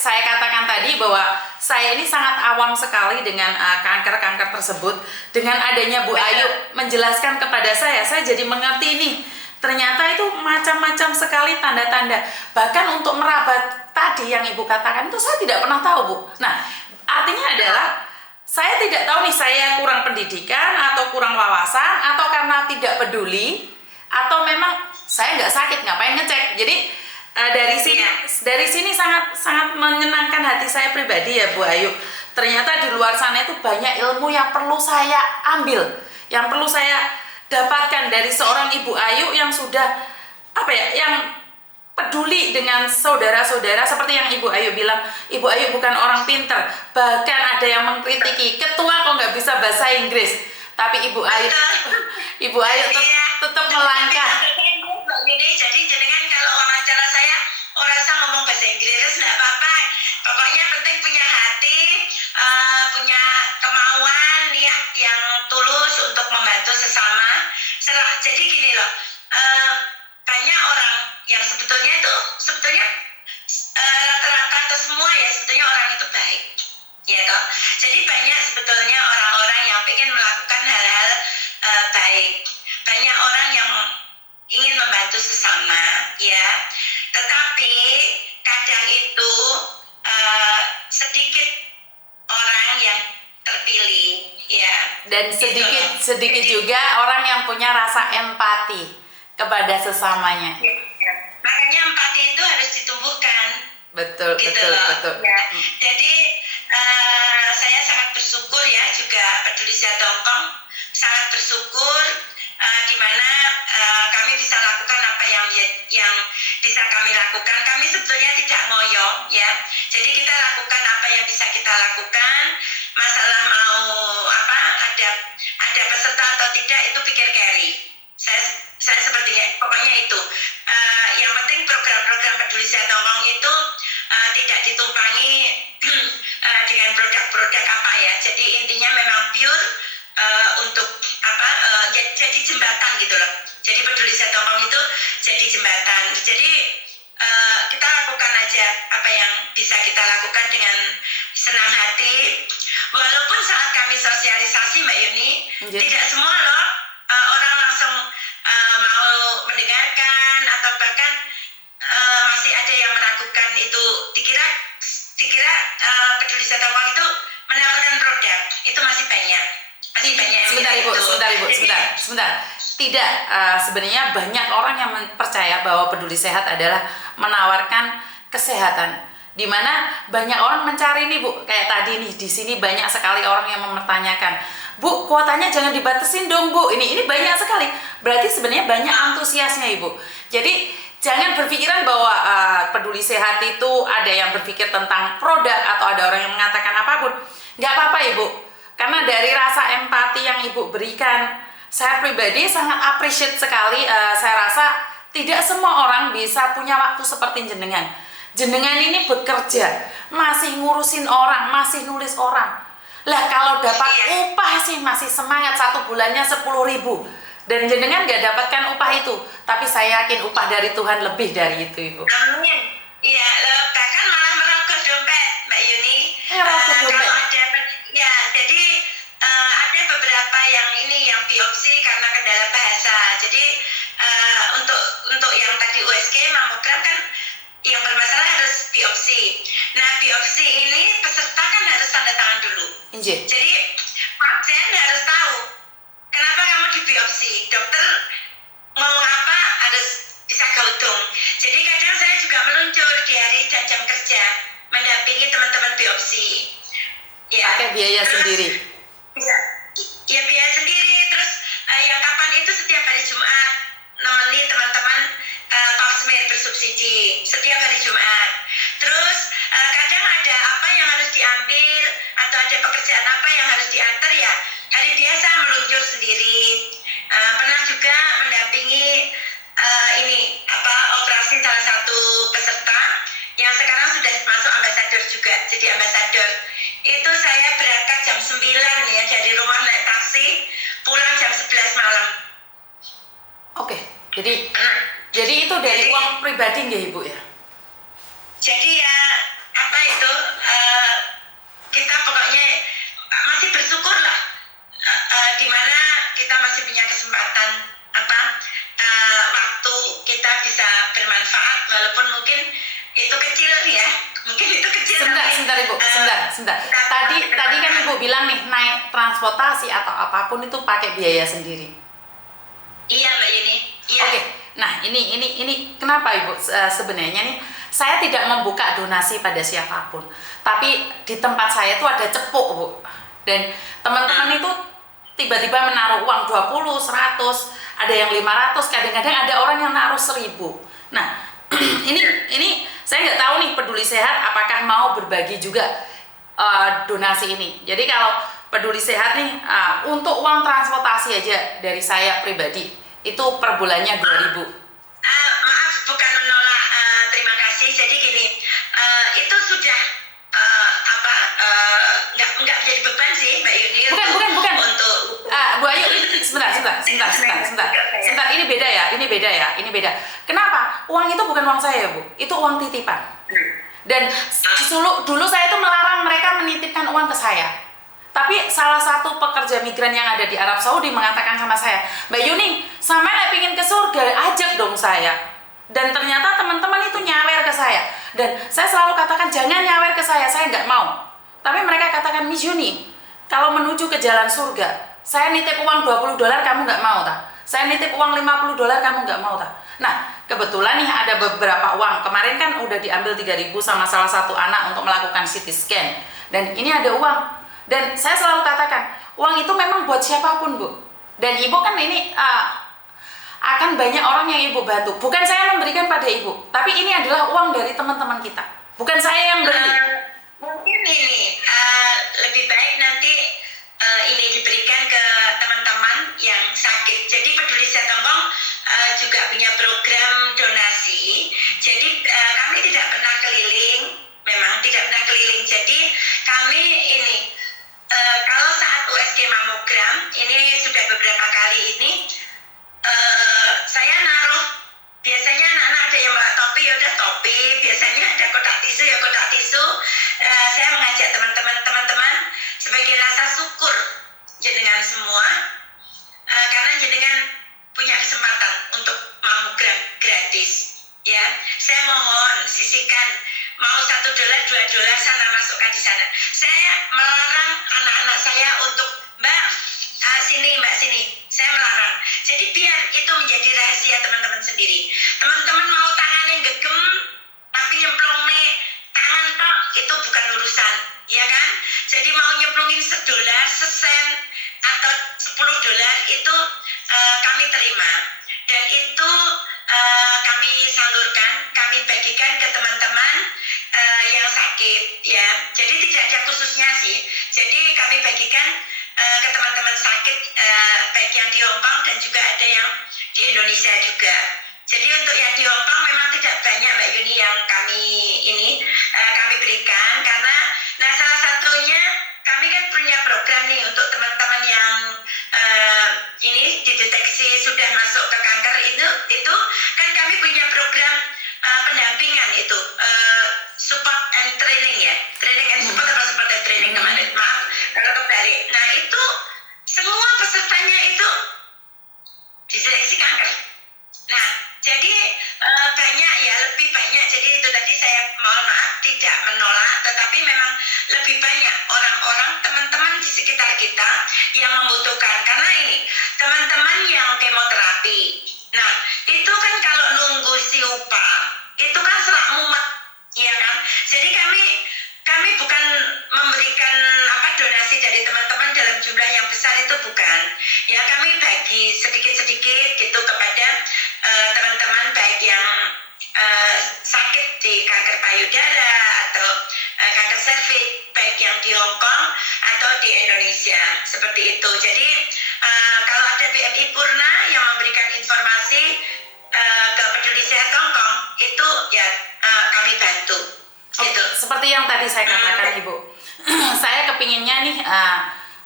katakan tadi bahwa saya ini sangat awam sekali dengan kanker-kanker tersebut. Dengan adanya Bu Ayu menjelaskan kepada saya jadi mengerti nih. Ternyata itu macam-macam sekali tanda-tanda. Bahkan untuk merabat tadi yang Ibu katakan itu saya tidak pernah tahu Bu. Nah, artinya adalah saya tidak tahu nih, saya kurang pendidikan atau kurang wawasan, atau karena tidak peduli, atau memang saya nggak sakit, ngapain ngecek. Jadi dari sini sangat menyenangkan hati saya pribadi ya Bu Ayu. Ternyata di luar sana itu banyak ilmu yang perlu saya ambil, yang perlu saya dapatkan dari seorang Ibu Ayu yang sudah yang peduli dengan saudara-saudara. Seperti yang Ibu Ayu bilang, Ibu Ayu bukan orang pinter, bahkan ada yang mengkritiki, ketua kok nggak bisa bahasa Inggris, tapi Ibu Ayu tetap melangkah. Jadi jenengan kalau wawancara saya orang saya ngomong bahasa Inggris nggak apa-apa, pokoknya penting punya hati, punya kemauan, niat yang tulus untuk membantu sesama. Jadi gini loh, banyak orang yang sebetulnya rata-rata atau semua ya sebetulnya orang itu baik, ya toh. Jadi banyak sebetulnya orang-orang yang ingin melakukan hal-hal baik, banyak orang yang ingin membantu sesama, ya. Tetapi kadang itu sedikit orang yang terpilih, ya. Dan sedikit juga orang yang punya rasa empati kepada sesamanya. Makanya empati itu harus ditumbuhkan. Betul, gitu betul, loh. betul. Ya. Jadi saya sangat bersyukur ya, juga Peduli Sehat Hongkong sangat bersyukur di mana kami bisa lakukan apa yang bisa kami lakukan. Kami sebetulnya tidak ngoyo ya. Jadi kita lakukan apa yang bisa kita lakukan. Masalah mau apa ada peserta atau tidak itu pikir carry. Saya sepertinya pokoknya itu. Yang penting program-program Peduli Sehat Hongkong itu tidak ditumpangi dengan produk-produk apa ya. Jadi intinya memang pure untuk apa jadi jembatan gitu loh. Jadi Peduli Sehat Hongkong itu jadi jembatan. Jadi kita lakukan aja apa yang bisa kita lakukan dengan senang hati. Walaupun saat kami sosialisasi Mbak Yuni, tidak semua loh orang langsung mau mendengarkan atau bahkan masih ada yang meragukan itu. Dikira Peduli Sehat Hongkong itu menawarkan produk, itu masih banyak yang sebentar. Tidak, sebenarnya banyak orang yang percaya bahwa Peduli Sehat adalah menawarkan kesehatan, di mana banyak orang mencari nih Bu, kayak tadi nih di sini banyak sekali orang yang mempertanyakan, Bu, kuotanya jangan dibatasin dong Bu, ini banyak sekali, berarti sebenarnya banyak antusiasnya Ibu. Jadi jangan berpikiran bahwa Peduli Sehat itu ada yang berpikir tentang produk atau ada orang yang mengatakan apapun, nggak apa-apa Ibu, karena dari rasa empati yang Ibu berikan, saya pribadi sangat appreciate sekali. Saya rasa tidak semua orang bisa punya waktu seperti jenengan. Jenengan ini bekerja, masih ngurusin orang, masih nulis orang. Lah kalau dapat upah sih masih semangat, 1 bulannya 10.000. Dan jenengan nggak dapatkan upah itu. Tapi saya yakin upah dari Tuhan lebih dari itu Ibu. Amin. Iya, bahkan malah merogoh dompet Mbak Yuni. Merogoh dompet. Ya, jadi ada beberapa yang biopsi karena kendala bahasa. Jadi untuk yang tadi USG mamogram kan yang bermasalah harus biopsi. Nah, biopsi ini peserta kan harus tanda tangan dulu. Jadi pasien harus tahu kenapa kamu dibiopsi. Dokter ngomong apa harus bisa gautung. Jadi kadang saya juga meluncur di hari dan jam kerja mendampingi teman-teman biopsi. Ya, pakai biaya sendiri. Ya biaya sendiri. Terus yang kapan itu setiap hari Jumat nemeni teman-teman pap smear bersubsidi setiap hari Jumat. Terus kadang ada apa yang harus diambil atau ada pekerjaan apa yang harus diantar ya hari biasa meluncur sendiri. Pernah juga mendampingi operasi salah satu peserta yang sekarang sudah masuk ambasador juga, jadi ambasador. Itu saya berangkat jam 9 ya dari rumah naik taksi, pulang jam 11 malam. Oke, jadi itu dari uang pribadi nggak Ibu ya? Jadi ya kita pokoknya masih bersyukur lah, di mana kita masih punya kesempatan waktu kita bisa bermanfaat walaupun mungkin itu kecil ya, Sebentar Ibu, sebentar. Tadi kan Ibu bilang nih naik transportasi atau apapun itu pakai biaya sendiri. Iya Mbak Yuni. Iya. Oke. Nah, ini kenapa Ibu sebenarnya nih saya tidak membuka donasi pada siapapun. Tapi di tempat saya itu ada cepuk, Bu. Dan teman-teman itu tiba-tiba menaruh uang 20, 100, ada yang 500, kadang-kadang ada orang yang naruh 1.000. Nah, ini saya nggak tahu nih Peduli Sehat apakah mau berbagi juga donasi ini. Jadi kalau Peduli Sehat nih untuk uang transportasi aja dari saya pribadi itu per bulannya 2.000. Maaf bukan menolak terima kasih. Jadi gini, itu sudah nggak menjadi beban sih Mbak Yuni. Bukan. Untuk Bu Ayu, sebentar. Ini beda. Kenapa? Uang itu bukan uang saya, Bu. Itu uang titipan. Dan dulu saya itu melarang mereka menitipkan uang ke saya. Tapi salah satu pekerja migran yang ada di Arab Saudi mengatakan sama saya, Mbak Yuni, sama pingin ke surga, ajak dong saya. Dan ternyata teman-teman itu nyawer ke saya. Dan saya selalu katakan, jangan nyawer ke saya nggak mau. Tapi mereka katakan, Miss Yuni, kalau menuju ke jalan surga, saya nitip uang $20 kamu nggak mau tak? Saya nitip uang $50 kamu nggak mau tak? Nah, kebetulan nih ada beberapa uang. Kemarin kan udah diambil 3.000 sama salah satu anak untuk melakukan CT scan. Dan ini ada uang. Dan saya selalu katakan, uang itu memang buat siapapun, Bu. Dan Ibu kan ini akan banyak orang yang Ibu bantu. Bukan saya memberikan pada Ibu, tapi ini adalah uang dari teman-teman kita. Bukan saya yang beri. Mungkin ini lebih baik nanti ini diberikan ke teman-teman yang sakit. Jadi Peduli Setongkong juga punya program donasi. Jadi kami tidak pernah keliling, memang tidak pernah keliling. Jadi kami ini kalau saat USG mamogram ini sudah beberapa kali ini saya naruh, biasanya anak-anak ada yang bawa topi, ya udah topi, biasanya ada kotak tisu, ya kotak tisu. Saya mengajak teman-teman sebagai rasa syukur jenengan semua, karena jenengan punya kesempatan untuk mamogram gratis, ya. Saya mohon sisihkan, mau $1, $2 sana masukkan di sana. Saya melarang anak-anak saya untuk Mbak sini, saya melarang. Jadi biar itu menjadi rahasia teman-teman sendiri. Teman-teman mau tangannya gegem tapi nyemplung nih tangan tok, itu bukan urusan, ya kan? Jadi mau nyemplungin $1, $1 atau $10 itu kami terima, dan itu kami salurkan, kami bagikan ke teman-teman yang sakit, ya. Jadi tidak ada khususnya sih. Jadi kami bagikan ke teman-teman sakit, baik yang di Hong Kong dan juga ada yang di Indonesia juga. Jadi untuk yang di Hong Kong memang tidak banyak, Mbak Yuni, yang kami berikan, karena salah satunya kami kan punya program nih untuk teman-teman yang ini dideteksi sudah masuk ke kanker, itu kan kami punya program pendampingan itu, support and training, ya, training and support atau support and training kemarin, maaf kalau kebalik. Nah itu semua pesertanya itu dideteksi kanker. Nah jadi banyak, ya, lebih banyak. Jadi itu tadi saya mohon maaf tidak menolak, tetapi memang lebih banyak orang-orang, teman-teman di sekitar kita yang membutuhkan. Karena ini teman-teman yang kemoterapi, nah itu kan kalau nunggu si upah itu kan serak mumet, ya kan. Jadi kami bukan memberikan donasi dari teman-teman dalam jumlah yang besar, itu bukan, ya. Kami bagi sedikit-sedikit gitu kepada teman-teman baik yang sakit di kanker payudara atau kanker serviks, baik yang di Hong Kong atau di Indonesia, seperti itu. Jadi kalau ada BMI Purna yang memberikan informasi ke Peduli Sehat Hong Kong, itu ya kami bantu. Gitu. Seperti yang tadi saya katakan, Ibu, saya kepinginnya nih,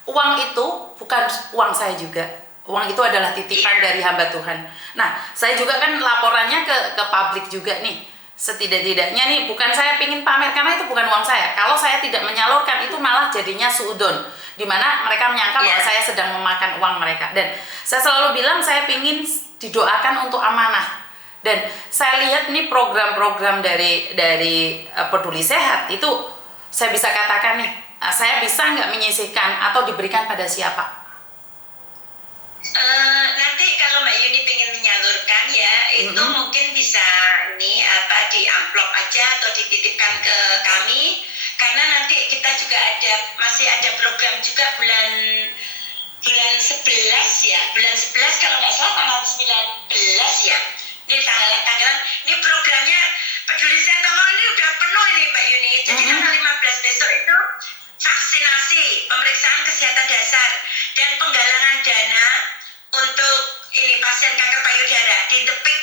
uang itu bukan uang saya juga. Uang itu adalah titipan dari hamba Tuhan. Nah, saya juga kan laporannya ke publik juga nih. Setidak-tidaknya nih, bukan saya pingin pamer, karena itu bukan uang saya. Kalau saya tidak menyalurkan, itu malah jadinya suudon, dimana mereka menyangka bahwa saya sedang memakan uang mereka. Dan saya selalu bilang saya pingin didoakan untuk amanah. Dan saya lihat nih program-program dari Peduli Sehat itu, saya bisa katakan nih, saya bisa nggak menyisihkan atau diberikan pada siapa? Nanti kalau Mbak Yuni pengen menyalurkan, ya, itu mungkin bisa di amplop aja atau dititipkan ke kami, karena nanti kita juga masih ada program juga bulan 11, ya, bulan 11 kalau nggak salah tanggal 19, ya. Ini tanggalan, ini programnya Peduli Sehat ini udah penuh ini, Mbak Yuni. Jadi tanggal 15 besok itu vaksinasi, pemeriksaan kesehatan dasar dan penggalangan dana untuk ini pasien kanker payudara di Tepik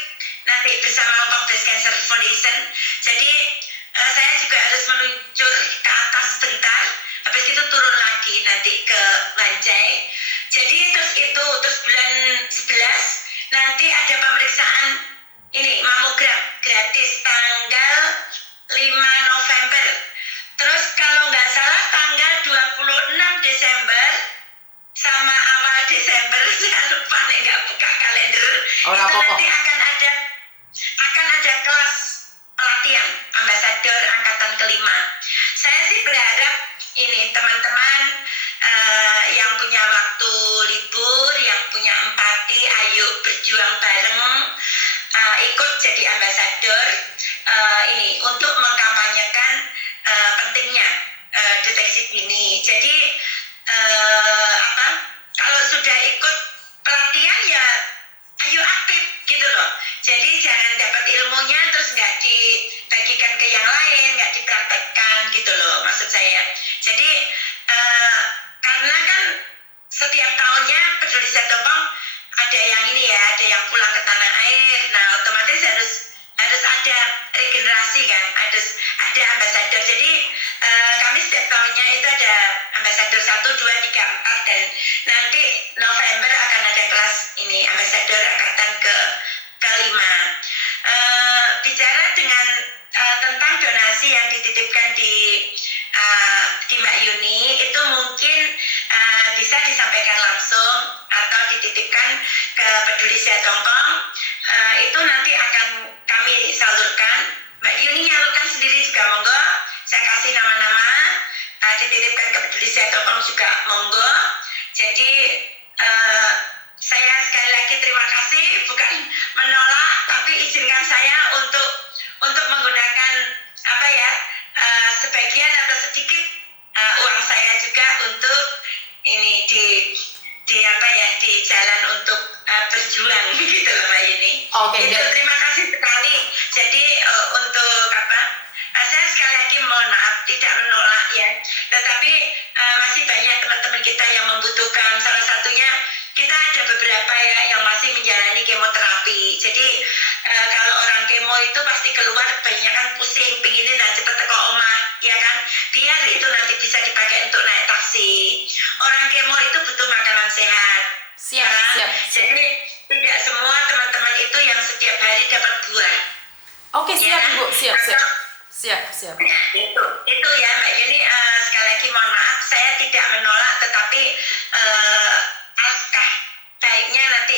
nanti bersama Hong Kong Breast Cancer Foundation. Jadi saya juga harus meluncur ke atas bentar, habis itu turun lagi nanti ke Wanjai. Jadi terus bulan 11 nanti ada pemeriksaan ini mamogram gratis tanggal 5 November. Terus kalau nggak salah jadi ambasador ini untuk mengkampanyekan pentingnya deteksi dini. Jadi apa? Kalau sudah ikut pelatihan ya ayo aktif gitu loh. Jadi jangan dapat ilmunya terus nggak dibagikan ke yang lain, nggak dipraktekkan gitu loh maksud saya. Jadi karena kan setiap tahunnya Peduli Setopong ada yang ini ya, ada yang pulang ke tanah air. Nah otomatis harus ada regenerasi kan, ada ambasador. Jadi kami setiap tahunnya itu ada ambasador 1, 2, 3, 4 dan nanti November akan ada kelas ini ambasador angkatan ke-5. Bicara dengan tentang donasi yang dititipkan di Mbak Yuni itu mungkin bisa disampaikan langsung atau dititipkan ke Peduli Setopong. Itu nanti akan kami salurkan. Mbak Yuni nyalurkan sendiri juga monggo. Saya kasih nama-nama, dititipkan ke Peduli Setopong juga monggo. Jadi saya sekali lagi terima kasih, bukan menolak, tapi izinkan saya untuk menggunakan apa ya sebagian atau sedikit uang saya juga untuk ini di apa ya di jalan untuk berjuang gitu loh Mbak Yuni. Oke, itu terima kasih sekali. Jadi untuk apa saya sekali lagi mohon maaf tidak menolak ya, tetapi masih banyak teman-teman kita yang membutuhkan. Salah satunya kita ada beberapa ya yang masih menjalani kemoterapi. Jadi kalau orang kemo itu pasti keluar banyak kan pusing, pinginnya dan cepet teko omah ya kan, biar itu nanti bisa dipakai untuk naik taksi. Orang kemo itu butuh makanan sehat. Siap. Jadi tidak semua teman-teman itu yang setiap hari dapat buah. Oke, siap ya, Bu, siap. Nah, itu ya Mbak Yuni, sekali lagi mohon maaf saya tidak menolak, tetapi alangkah baiknya nanti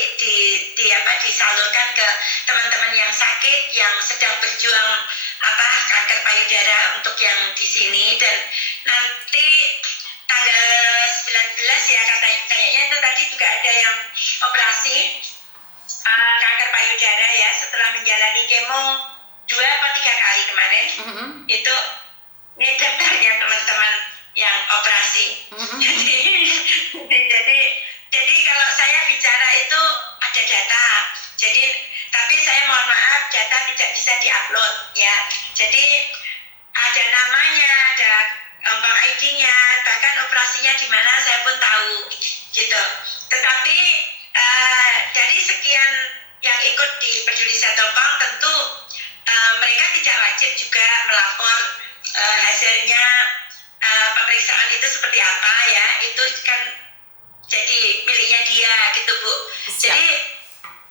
disalurkan ke teman-teman yang sakit, yang sedang berjuang kanker payudara untuk yang di sini. Dan nanti tanggal 19 ya kayaknya itu tadi juga ada yang operasi kanker payudara ya, setelah menjalani kemo 2 atau 3 kali kemarin. Itu ini daftarnya teman-teman yang operasi. Jadi kalau saya bicara itu ada data. Tapi saya mohon maaf data tidak bisa diupload ya. Jadi ada namanya, ada bank ID-nya, bahkan operasinya di mana saya pun tahu gitu. Tetapi dari sekian yang ikut di Peduli Setopong tentu mereka tidak wajib juga melapor hasilnya pemeriksaan itu seperti apa ya, itu kan jadi miliknya dia gitu Bu. Jadi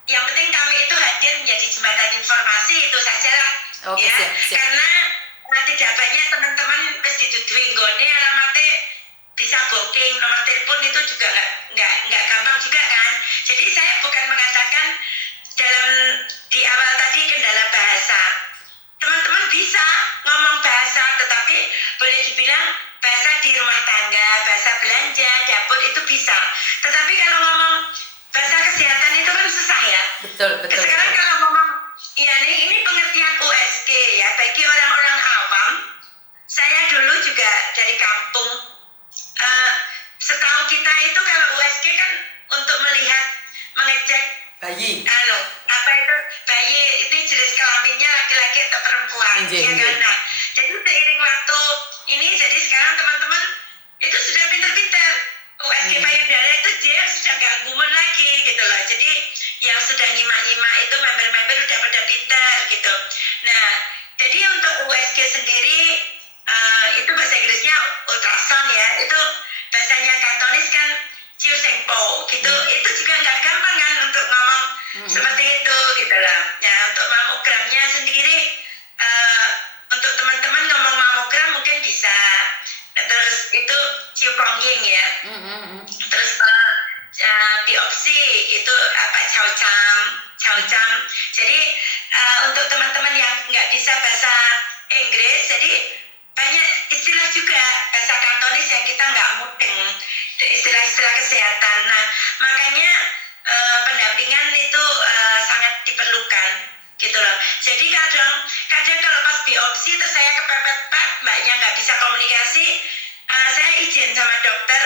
yang penting kami itu hadir menjadi jembatan informasi, itu saja lah. Oke, ya. siap. Karena tidak banyak teman-teman mesti dituduhin gone alamatnya bisa booking, nomor telepon itu juga nggak gampang juga kan. Jadi saya bukan mengatakan dalam di awal tadi kendala bahasa. Teman-teman bisa ngomong bahasa, tetapi boleh dibilang bahasa di rumah tangga, bahasa belanja, dapur itu bisa. Tetapi kalau ngomong bahasa kesehatan itu kan susah ya. Betul. Sekarang kalau ngomong, ya ini pengertian USG ya, bagi orang-orang awam. Saya dulu juga dari kampung. Setahu kita itu kalau USG kan untuk mengecek bayi. Bayi itu jenis kelaminnya laki-laki atau perempuan, ya kan? Nah, jadi seiring waktu ini, jadi sekarang teman-teman itu sudah pinter-pinter. USG payudara itu dia sudah nggak gumun lagi gitu loh. Jadi yang sudah nyimak-nyimak itu member-member udah pada pinter gitu. Nah, jadi untuk USG sendiri itu bahasa Inggrisnya ultrasound ya. Itu bahasanya kantonis kan ciusengpo gitu. Itu juga nggak gampang kan untuk ngomong seperti itu gitu loh. Nah, untuk mamogramnya sendiri untuk teman-teman ngomong mamogram mungkin bisa. Terus itu ciukongying ya. Terus biopsi itu caucam. Jadi untuk teman-teman yang nggak bisa bahasa Inggris, jadi banyak istilah juga bahasa kantonis yang kita nggak mudeng, istilah-istilah kesehatan. Nah, makanya pendampingan itu sangat diperlukan. gitu loh. Jadi kadang kalau pas biopsi terus saya kepepet Pak, mbaknya nggak bisa komunikasi, saya izin sama dokter